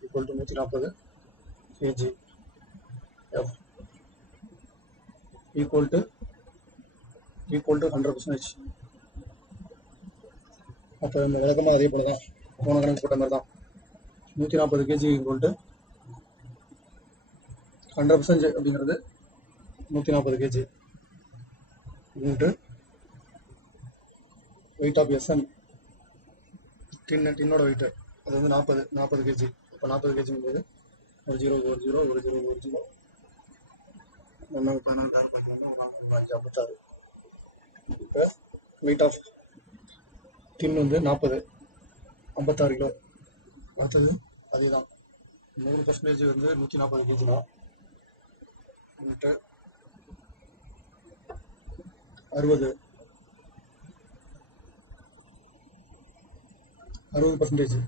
equal to 140 kgf equal to 100%. அப்போ இந்த விளக்கமாக அதே போல தான், போன கணக்கு போட்ட மாதிரி தான். 140 kg ஈக்குவல் டு 100% அப்படிங்கிறது 140 kg into weight of SN. டின்னோட வெயிட்டு அது வந்து 40 kg. இப்போ 40 kgங்கும்போது ஒரு 0 1 0 1 0 1 0 ஒன்று 16 பார்க்கலாம்னா ஒரு 5 56. இப்போ வெயிட் ஆஃப் டின் வந்து 40, 56 கிலோ. அடுத்தது அதே தான், 100% வந்து 140 kg தான் இன்ட்டு 60, 60%.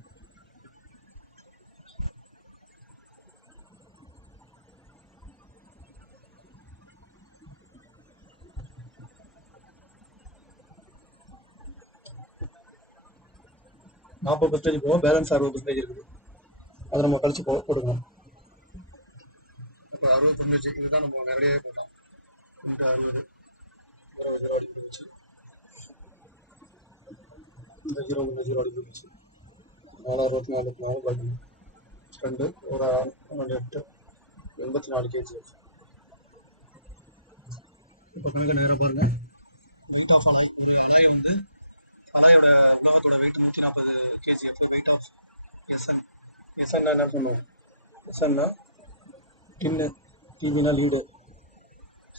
%40 போக பேலன்ஸ் 60% இருக்குது. அதை நம்ம கழிச்சு போட்டுக்கணும். அப்போ 60% இதுதான் நம்ம நேரடியாகவே போட்டோம். இன்ட்டு 60 0 அடிப்படை வச்சு, இந்த 0 அடிப்படை வச்சு 4 64 பாக்கி 2 ஒரு 8 84 kgf. இப்போ கணக்கு நேரம் பாருங்க. வெயிட் ஆஃப் அலாய், ஒரு அலாயை வந்து அலாயோட உலகத்தோட weight 140 kgf. Weight of SN என்ன பண்ணுவோம், SNனா டின்னு, டிபினா லீடு.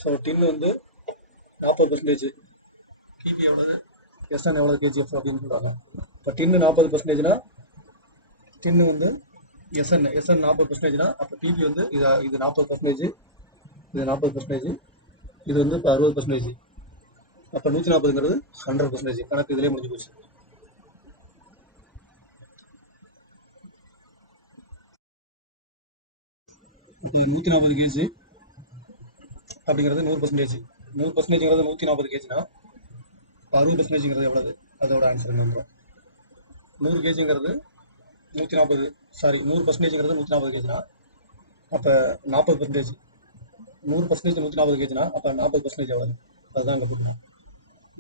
ஸோ டின்னு வந்து 40%, டிபி எவ்வளவு, SN எவ்வளோ KGF அப்படின்னு சொல்கிறாங்க. இப்போ டின்னு 40%னா டின்னு வந்து SN 40%னா அப்போ டிபி வந்து இது 40%, இது 40%, இது வந்து இப்போ 60%. அப்போ 140ங்கிறது 100%. கணக்கு இதிலே முடிஞ்சு போச்சு. இப்போ 140 kg அப்படிங்கிறது 100%. 100%ங்கிறது 140 கேஜினா 60%ங்கிறது எவ்வளவு? அதோட ஆன்சர் வந்துடும். 100 கேஜிங்கிறது 140, சாரி 100%ங்கிறது 140 கேஜினா அப்போ 40%. 100% 140 கேஜினா அப்போ 40% எவ்வளவு? அதுதான் இங்கே கொடுக்கணும்.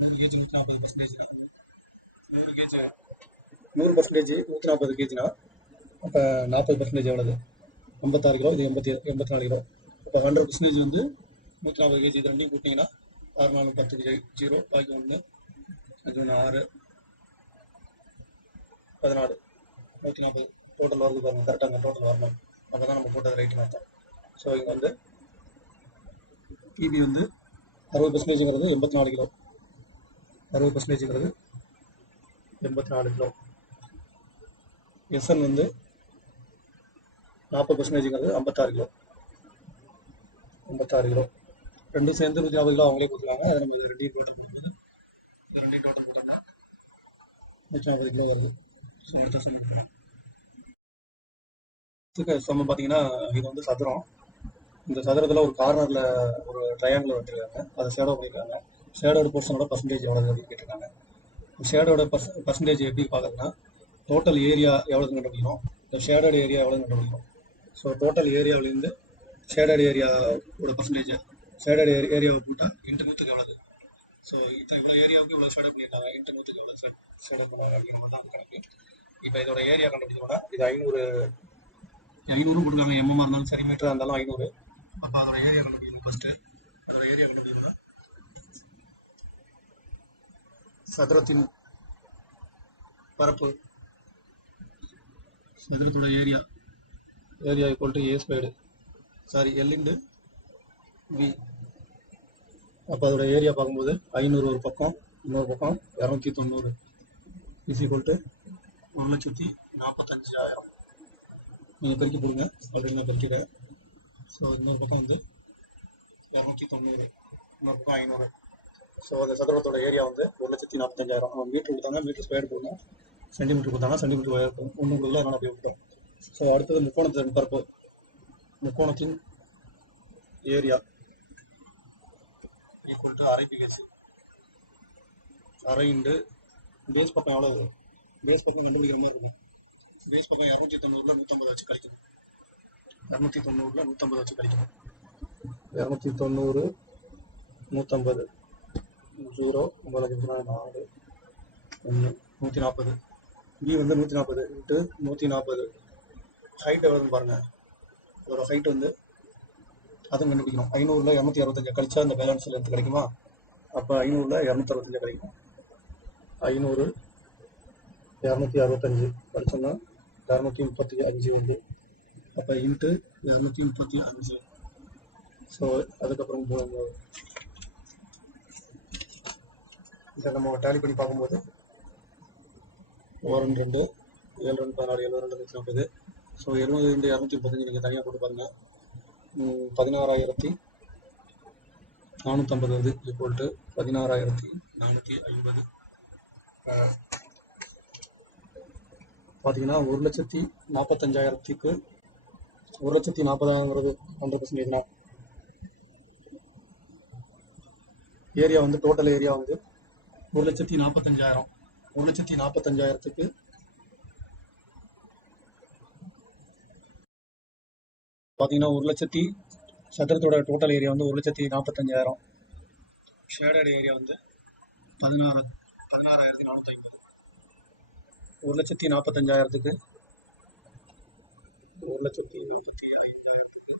100 கேஜி 140%. 100 கேஜி 100% 140 கேஜினா அப்போ 40% எவ்வளவு? 56 கிலோ, இது 84 கிலோ. இப்போ 100% வந்து 140 கேஜி. இது ரெண்டையும் கூட்டிங்கன்னா 6 4 10 0, பாக்கி 1 5 1 6 14 140 டோட்டல் வருது பாருங்க. கரெக்டாக டோட்டல் வரணும். அப்போ தான் நம்ம போட்டது ரைட்டுன்னு அர்த்தம். ஸோ இங்கே வந்து பிபி வந்து 60%ங்கிறது 84 கிலோ. 60%ங்கிறது 84 கிலோ. எஸ்என் வந்து 40%ங்கிறது 56 கிலோ. 56 கிலோ ரெண்டும் சேர்ந்து 140 கிலோ அவங்களே கொடுத்துருவாங்க. அதை நம்ம ரெண்டையும் டோட்டல் பண்ணும்போது 140 கிலோ வருது. ஸோ அடுத்த சம் எடுக்கலாம். சம் பார்த்தீங்கன்னா இது வந்து சதுரம். இந்த சதுரத்தில் ஒரு கார்னரில் ஒரு ட்ரையாங்கிள் வச்சுருக்காங்க. அதை ஷேடோ பண்ணியிருக்காங்க. ஷேடோட போர்ஷனோட பர்சன்டேஜ் எவ்வளோ அப்படின்னு கேட்டிருக்காங்க. ஷேடோட பர்சன்டேஜ் எப்படி பார்க்குறதுன்னா டோட்டல் ஏரியா எவ்வளோன்னு கண்டுபிடிக்கணும், இந்த ஷேடோட ஏரியா எவ்வளோன்னு கண்டுபிடிக்கணும். ஸோ டோட்டல் ஏரியாவிலேருந்து ஷேடட் ஏரியாவோட பர்சன்டேஜ், ஷேடட் ஏரியாவை போட்டால் இன்ட்டு 100க்கு எவ்வளவு. ஸோ இப்போ இவ்வளோ ஏரியாவுக்கு இவ்வளோ ஷேடப் பண்ணியிருக்காங்க, இன்ட்டு 100க்கு எவ்வளோ ஷேடப் பண்ணாங்க அப்படிங்கிறது தான் கணக்கு. இப்போ இதோட ஏரியா கண்டுபிடிச்சோம்னா இது 500 கொடுக்குறாங்க. எம்எம்ஆர் இருந்தாலும் சரி, மீட்டராக இருந்தாலும் 500. அப்போ அதோட ஏரியா கண்டுபிடிக்கணும். ஃபஸ்ட்டு அதோட ஏரியா கண்டுபிடிக்கணும்னா சதுரத்தின் பரப்பு, சதுரத்தோட area equal to A squared, sorry L into V. அப்போ அதோட ஏரியா பார்க்கும்போது 500 ஒரு பக்கம், இன்னொரு பக்கம் 290 இஸ் ஈக்குவல் டு 1,45,000. நீங்கள் பெருக்கி போடுங்க, ஆல்ரெடி நான் பெருக்கிட்டேன். ஸோ இன்னொரு பக்கம் வந்து 290, இன்னொரு பக்கம் 500. ஸோ அந்த சதுரத்தோட ஏரியா வந்து 1,45,000. மீட்டர் கொடுத்தாங்க, மீட்டர் ஸ்கொயர் போடணும். சென்டிமீட்டர் கொடுத்தாங்க, சென்டிமீட்டர் ஒன்று கொடுக்கல, அதனால் அப்படியே விட்டோம். ஸோ அடுத்தது முக்கோணத்தின் பரப்பு, முக்கோணத்தின் ஏரியா ஈக்குவல் டு அரை பிஹெச். அரை இன்டு பேஸ் பக்கம் எவ்வளோ வரும்? பேஸ் பக்கம் கண்டுபிடிக்கிற மாதிரி இருக்கும். பேஸ் பக்கம் 290ல் 150 வச்சு கழிக்கணும். 290ல் 150 வச்சு கழிக்கணும். 290 150 0 4 1 140. பி வந்து 140 இன்ட்டு 140. ஹைட் எவ்வளோன்னு பாருங்கள். அதோட ஹைட் வந்து அதுவும் கண்டுபிடிக்கணும். 500ல் 265 கழிச்சா அந்த பேலன்ஸில் எடுத்து கிடைக்குமா? அப்போ 500ல் 265 கிடைக்கும். 500 265 படிச்சோம்னா 235 உண்டு. அப்போ இன்ட்டு 235. ஸோ அதுக்கப்புறம் இதை நம்ம டேலி பண்ணி பார்க்கும்போது 1 2 7 2 14 7 2 150. ஸோ 70 இன்ட்டு 235 நீங்கள் தனியாக போட்டு பாருங்கள். 16,450 வருது. Equal to 16,450. பார்த்தீங்கன்னா 1,45,000க்கு 1,40,000ங்கிறது 100%. ஏரியா வந்து டோட்டல் ஏரியா வந்து 1,45,000. 1,45,000க்கு பார்த்தீங்கன்னா 1,00,000 சதுரத்தோட டோட்டல் ஏரியா வந்து 1,45,000. ஷேடட் ஏரியா வந்து 16,450. 1,45,000க்கு 1,45,000க்கு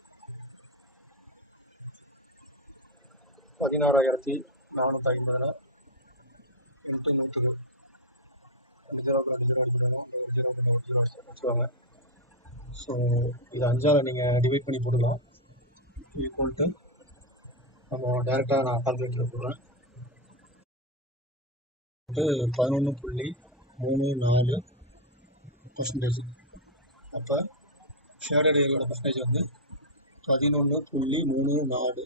16,450 இன்ட்டு 100 வச்சுவாங்க. ஸோ இது 5ஆல் நீங்கள் டிவைட் பண்ணி போடலாம். ஈக்குவல் டு நம்ம டேரெக்டாக நான் கால்குலேட்டர் போடுறேன். 11.34%. அப்போ ஷேடட் ஏரியாவோட பர்சன்டேஜ் வந்து 11.34.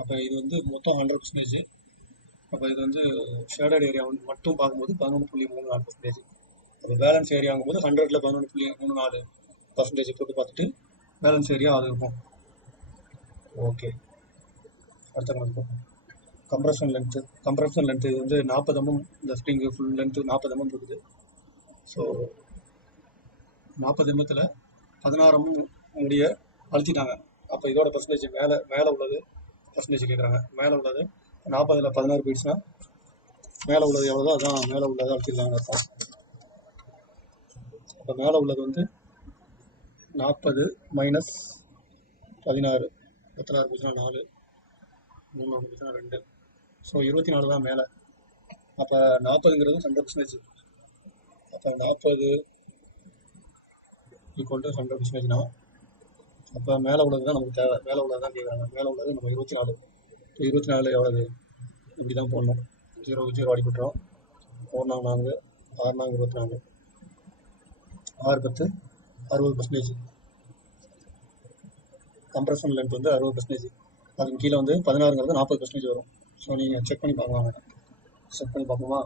அப்போ இது வந்து மொத்தம் 100%. அப்போ இது வந்து ஷேடட் ஏரியா மட்டும் பார்க்கும்போது 11.34%. அது பேலன்ஸ் ஏரியாங்கும்போது 100ல் 11.34% போட்டு பார்த்துட்டு பேலன்ஸ் ஏரியா அது இருக்கும். ஓகே. அடுத்த கணக்கு கம்ப்ரஷன் லென்த்து இது வந்து 40 mm. இந்த ஸ்ப்ரிங்கு ஃபுல் லென்த்து 40 mm இருக்குது. ஸோ 40 mm 16 mm முடிய அழுத்திட்டாங்க. அப்போ இதோட பர்சன்டேஜ் மேலே உள்ளது பர்சன்டேஜ் கேட்குறாங்க. மேலே உள்ளது 40ல் 16 போயிடுச்சுன்னா மேலே உள்ளது எவ்வளோதோ அதான் மேலே உள்ளதை அழுத்திருக்காங்க அர்த்தம். அப்போ மேலே உள்ளது வந்து 40 மைனஸ் 16 16 போச்சுன்னா 4 3 போச்சுன்னா 2. ஸோ 24 தான் மேலே. அப்போ 40ங்கிறது 100%. அப்போ 40 ஈக்குவல் டு 100%னா அப்போ மேலே உள்ளது தான் நமக்கு தேவை. மேலே உள்ளது தான் கேட்குறாங்க. மேலே உள்ளது நம்ம 24. இப்போ 24 எவ்வளவு இப்படி தான் போடணும். 0 அடிப்பட்டுரும். 4 4 6 24 6 10 60%. கம்ப்ரஷன் லென்த் வந்து 60%. அதுக்கு கீழே வந்து 16ங்கிறது 40% வரும். ஸோ நீங்கள் செக் பண்ணி பார்க்கலாம். செக் பண்ணி பார்ப்போமா?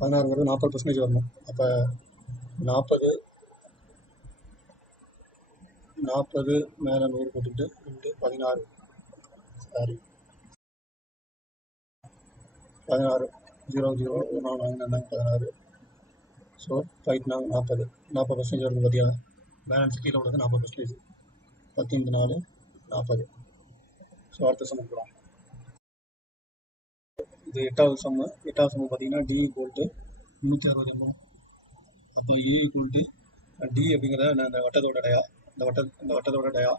16ங்கிறது 40% வரணும். அப்போ 40 மேலே 100 போட்டுக்கிட்டு இன்ட்டு 16 சாரி 16 0 0 16. ஸோ 5 40% வருது பார்த்தியா? பேலன்ஸ் கீழே உள்ளது 40%. 10 4 40. ஸோ அடுத்த சம் கொடுக்கலாம். இது எட்டாவது சம்மு பார்த்தீங்கன்னா D ஈக்குவல் டு 360 mm. அப்போ A ஈக்குவல் டு D அப்படிங்கிறத இந்த வட்டத்தோட டயா இந்த வட்டத்தோட டயா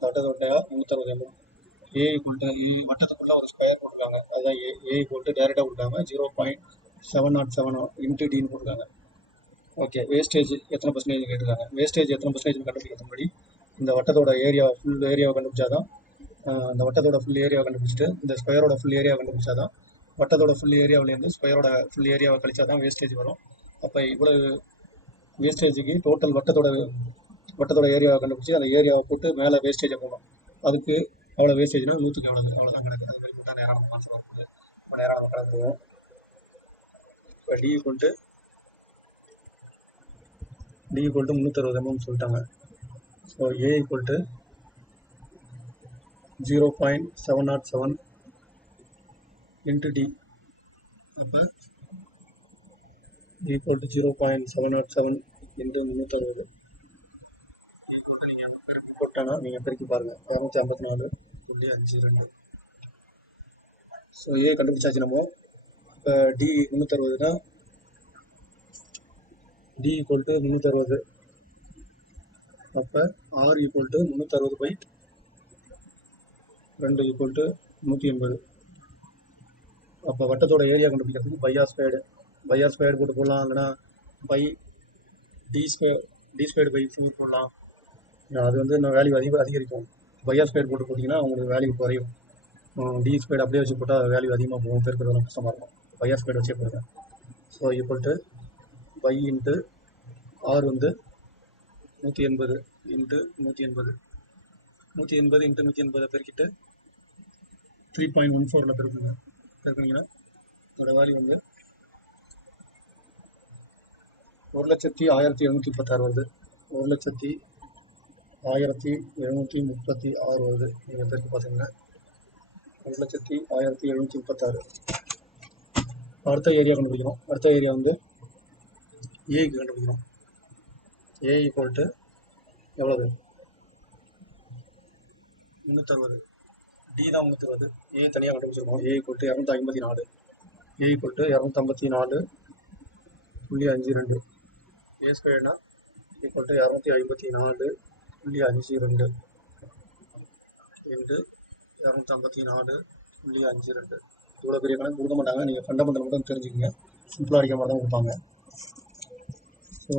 360 mm. A ஈக்குவல் டு வட்டத்துக்குள்ள ஒரு ஸ்கொயர் போட்டிருக்காங்க. அதுதான் A ஈக்குவல் டு டேரெக்டாக கொடுக்காங்க 0.707 இன்ட்டு டின்னு போட்டிருக்காங்க. ஓகே, வேஸ்டேஜ் எத்தனை பர்சன்டேஜ் கேட்டிருக்காங்க. வேஸ்டேஜ் எத்தனை பர்சன்டேஜ் கண்டுபிடிக்கிறது முன்னாடி இந்த வட்டத்தோட ஃபுல் ஏரியாவை கண்டுபிடிச்சாதான் இந்த வட்டத்தோட ஃபுல் ஏரியாவை கண்டுபிடிச்சிட்டு இந்த ஸ்கொயரோட ஃபுல் ஏரியாவை கண்டுபிடிச்சாதான் வட்டத்தோட ஃபுல் ஏரியாவிலேருந்து ஸ்கொயரோட ஃபுல் ஏரியாவை கழிச்சா தான் வேஸ்டேஜ் வரும். அப்போ இவ்வளோ வேஸ்டேஜுக்கு டோட்டல் வட்டத்தோட ஏரியாவை கண்டுபிடிச்சி அந்த ஏரியாவை போட்டு மேலே வேஸ்டேஜை போடணும். அதுக்கு எவ்வளோ வேஸ்டேஜ்னா 100க்கு அவ்வளோதான் கணக்கு. அது மாதிரி போட்டால் நேராக நம்ம ஆன்சர் வரும்போது நேராக நம்ம கணக்குவோம். இப்போ D ஈக்குவல் டு 360 mm சொல்லிட்டாங்க. So A equal to 0.707 into D. அப்போ equal to 0.707 into 360 equal to நீங்கள் பெருக்கி போட்டானா நீங்கள் பெருக்கி பாருங்கள் 254.52. ஸோ A கண்டுபிடிச்சாச்சு நம்ம. இப்போ D 360னா D ஈக்குவல் டு 360. அப்போ R equal to 360/2 equal to 180. அப்போ வட்டத்தோட ஏரியா கண்டுபிடிக்கிறதுக்கு பை ஆர் ஸ்கொயர் போட்டு போடலாம். இல்லைனா பை டி ஸ்கொயர் பை 4 போடலாம். அது வந்து இன்னும் வேல்யூ அதிகரிக்கும். பை ஆர் ஸ்கொயர் போட்டு போட்டிங்கன்னா உங்களுக்கு வேல்யூ குறையும். டி ஸ்கொயர் அப்படியே வச்சு போட்டால் வேல்யூ அதிகமாக போகும். பெருக்கிறதுலாம் கஷ்டமாக இருக்கும். பை ஆர் ஸ்கொயர் வச்சே போடுங்க. So equal to pi into R வந்து 180 இன்ட்டு 180 இன்ட்டு 180 பெருக்கிட்டு 3.14 பெருக்குனீங்கன்னா இதோட வேல்யூ வந்து 1,1736 வருது. 1,1736 வருது. நீங்கள் பெருக்கு பார்த்தீங்கன்னா 1,1736. அடுத்த ஏரியா கண்டுபிடிக்கணும். அடுத்த ஏரியா வந்து ஏக்கு கண்டுபிடிக்கணும். ஏ ஈக்குவல் டு எவ்வளவு 360. டி தான் 360. ஏ தனியாக கண்டுபிடிச்சிருக்கோம். A equal to 254. A equal to 254.52. A ஸ்கொயர்னா ஈக்குவல் டு 254.52 இன்ட்டு 254.52. இவ்வளோ பெரிய கணக்கு கொடுக்க மாட்டாங்க. நீங்கள் ஃபண்டமெண்டல் மட்டும் தெரிஞ்சுக்கங்க. சிம்பிளாக அடிக்க மாதிரி தான் கொடுப்பாங்க. ஸோ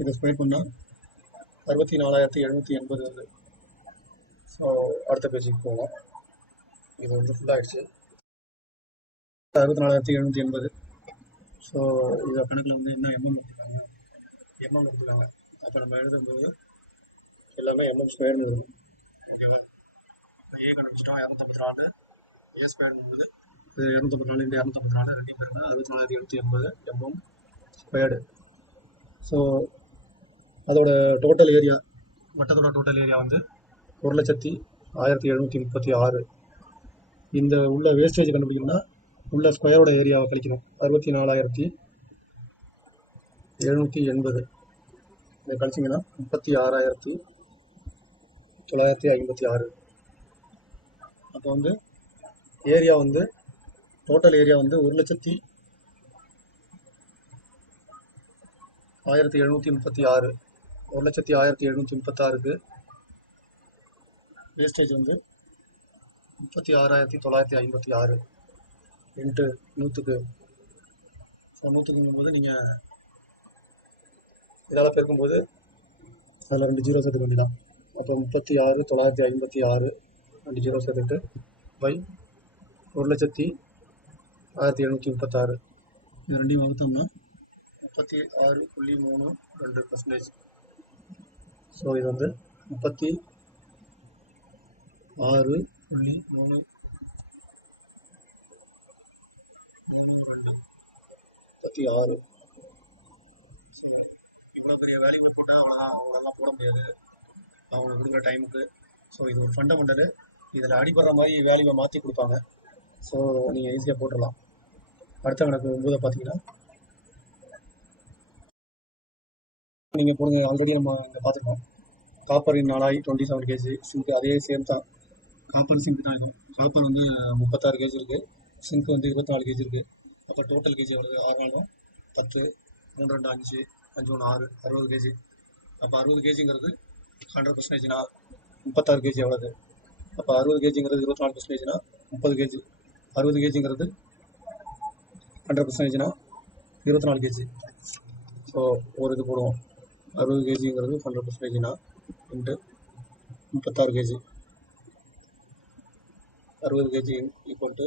இதை ஸ்கொயர் பண்ணால் 64,780 வருது. ஸோ அடுத்த பேஜுக்கு போவோம். இது வந்து ஃபுல்லாகிடுச்சு. 64,780. ஸோ இதை கணக்கில் வந்து என்ன எம்எம் எடுத்துக்காங்க. அப்போ நம்ம எழுதும்போது எல்லாமே எம்எம் ஸ்கொயர்னு எழுதணும். ஓகேவா? ஏ கண்டுபிடிச்சிட்டோம் 254. ஏ ஸ்கொயர்னு போது இது 254 இன்ட்டு 254 ரெண்டு பேருங்க 64,780 எம்எம் ஸ்கொயர்டு. ஸோ அதோட டோட்டல் ஏரியா வட்டத்தோட டோட்டல் ஏரியா வந்து 1,1736. இந்த உள்ள வேஸ்டேஜ் கண்டுபிடிக்கணும்னா உள்ள ஸ்கொயரோட ஏரியாவை கழிக்கணும். 64,780. இதை கழிச்சிங்கன்னா 36,956. அப்போ வந்து ஏரியா வந்து டோட்டல் ஏரியா வந்து 1,1736. 1,1736க்கு வேஸ்டேஜ் வந்து 36,956 இன்ட்டு 100க்கு. ஸோ 100க்குங்கும்போது நீங்கள் இதால் பெருக்கும்போது அதில் 2 ஜீரோ சேர்த்துக்க வேண்டியதான். அப்போ 36,956 2 ஜீரோ சேர்த்துட்டு பை 1,1736. இது ரெண்டையும் வகுத்தோம்னா 36.32%. ஸோ இது வந்து 36.32. இவ்வளோ பெரிய வேல்யூவை போட்டால் அவ்வளோதான் போட முடியாது அவங்க கொடுக்குற டைமுக்கு. ஸோ இது ஒரு ஃபண்டமெண்டலு. இதில் அடிபடுற மாதிரி வேல்யூவை மாற்றி கொடுப்பாங்க. ஸோ நீங்கள் ஈஸியாக போட்டுடலாம். அடுத்த கணக்கு 9 பார்த்தீங்கன்னா நீங்கள் போடுங்க. ஆல்ரெடி நம்ம இங்கே பார்த்துருக்கோம். காப்பர் இன் நாளாய் 27 கேஜி. சிங்க் அதே சேம் தான். காப்பர் சிங்க் தான் இருக்கும். காப்பர் வந்து 36 கேஜி இருக்குது. சிங்க் வந்து 24 கேஜி இருக்குது. அப்போ டோட்டல் கேஜி எவ்வளவு? 6 நாளும் 10, 3 2 5, 5 1 6, 60 கேஜி. அப்போ 60 கேஜிங்கிறது 100%னா 36 கேஜி எவ்வளவு? அப்போ 60 கேஜிங்கிறது 24%னா 30 கேஜி. 60 கேஜிங்கிறது 100%னா 24 கேஜி. ஸோ ஒரு இது போடுவோம். 60 கேஜிங்கிறது 100%னா into 36 kg. 60 kg equal to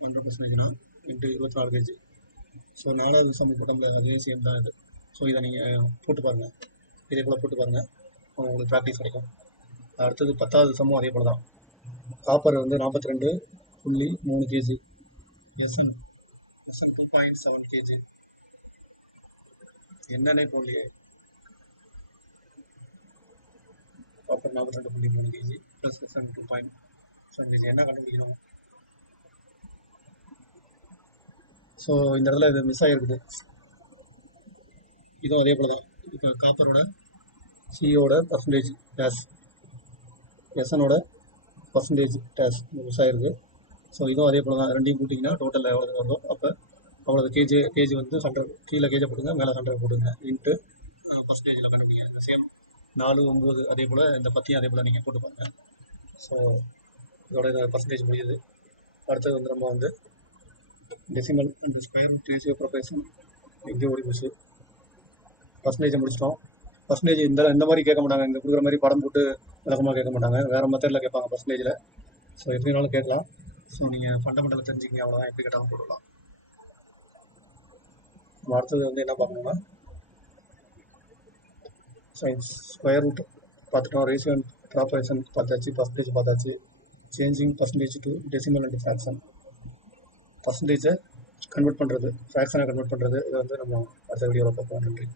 100%னா இன்ட்டு 24 கேஜி. ஸோ 4வது சம் போட்டோம்ல அதே சேம் தான் இது. ஸோ இதை நீங்கள் போட்டு பாருங்கள். இதே போல் போட்டு பாருங்கள், உங்களுக்கு ப்ராக்டிஸ் கிடைக்கும். அடுத்தது 10வது சம்மும் அதே போல் தான். காப்பர் வந்து 42.3 கேஜி. SN 2.7 kg. என்னன்னே போடலையே. Copper 42.3 kg plus SN 2.7 kg. என்ன கண்டுபிடிக்கணும்? ஸோ இந்த இடத்துல இது மிஸ் ஆகிருக்குது. இதுவும் அதே போல் தான். இப்போ காப்பரோட சியோட பர்சன்டேஜ் டேஸ், எஸ்எனோட பர்சன்டேஜ் டேஸ் மிஸ் ஆகிருக்கு. ஸோ இதுவும் அதே போல் தான். ரெண்டையும் கூட்டிங்கன்னா டோட்டல் எவ்வளோ வருதோ அப்போ அவ்வளோ கேஜி வந்து 100. கீழே கேஜை போட்டுங்க, மேலே 100 போட்டுங்க. இன்ட்டு பர்சன்டேஜில் கண்டுபிடிங்க. இந்த சேம் 4 9 அதே போல் இந்த 10 அதே போல் நீங்கள் போட்டு பாருங்கள். ஸோ இதோட பர்சன்டேஜ் முடியுது. அடுத்தது வந்து நம்ம வந்து decimal and square root ratio proportion எங்கேயும் ஓடி போச்சு. பர்சன்டேஜை முடிச்சிட்டோம். பர்சன்டேஜ் இந்த மாதிரி கேட்க மாட்டாங்க. இங்கே கொடுக்குற மாதிரி படம் போட்டு விளக்கமாக கேட்க மாட்டாங்க. வேறு மெத்தடில் கேட்பாங்க பர்சன்டேஜில். ஸோ எப்படினாலும் கேட்கலாம். ஸோ நீங்கள் ஃபண்டமெண்டலை தெரிஞ்சுக்கிங்க, அவ்வளோதான். எப்படி கேட்டாலும் போடலாம். அடுத்தது வந்து என்ன பார்க்கணும்னா சயின்ஸ் ஸ்கொயர் ரூட் பார்த்துட்டோம். ரேஷியோ அண்ட் ப்ராப்பரேஷன் பார்த்தாச்சு. பர்சன்டேஜ் பார்த்தாச்சு. Changing percentage to decimal and fraction. பர்சன்டேஜை கன்வெர்ட் பண்ணுறது, ஃப்ராக்ஷனை கன்வெர்ட் பண்ணுறது. இதை வந்து நம்ம அடுத்த வீடியோவில் பார்ப்போம். நன்றி.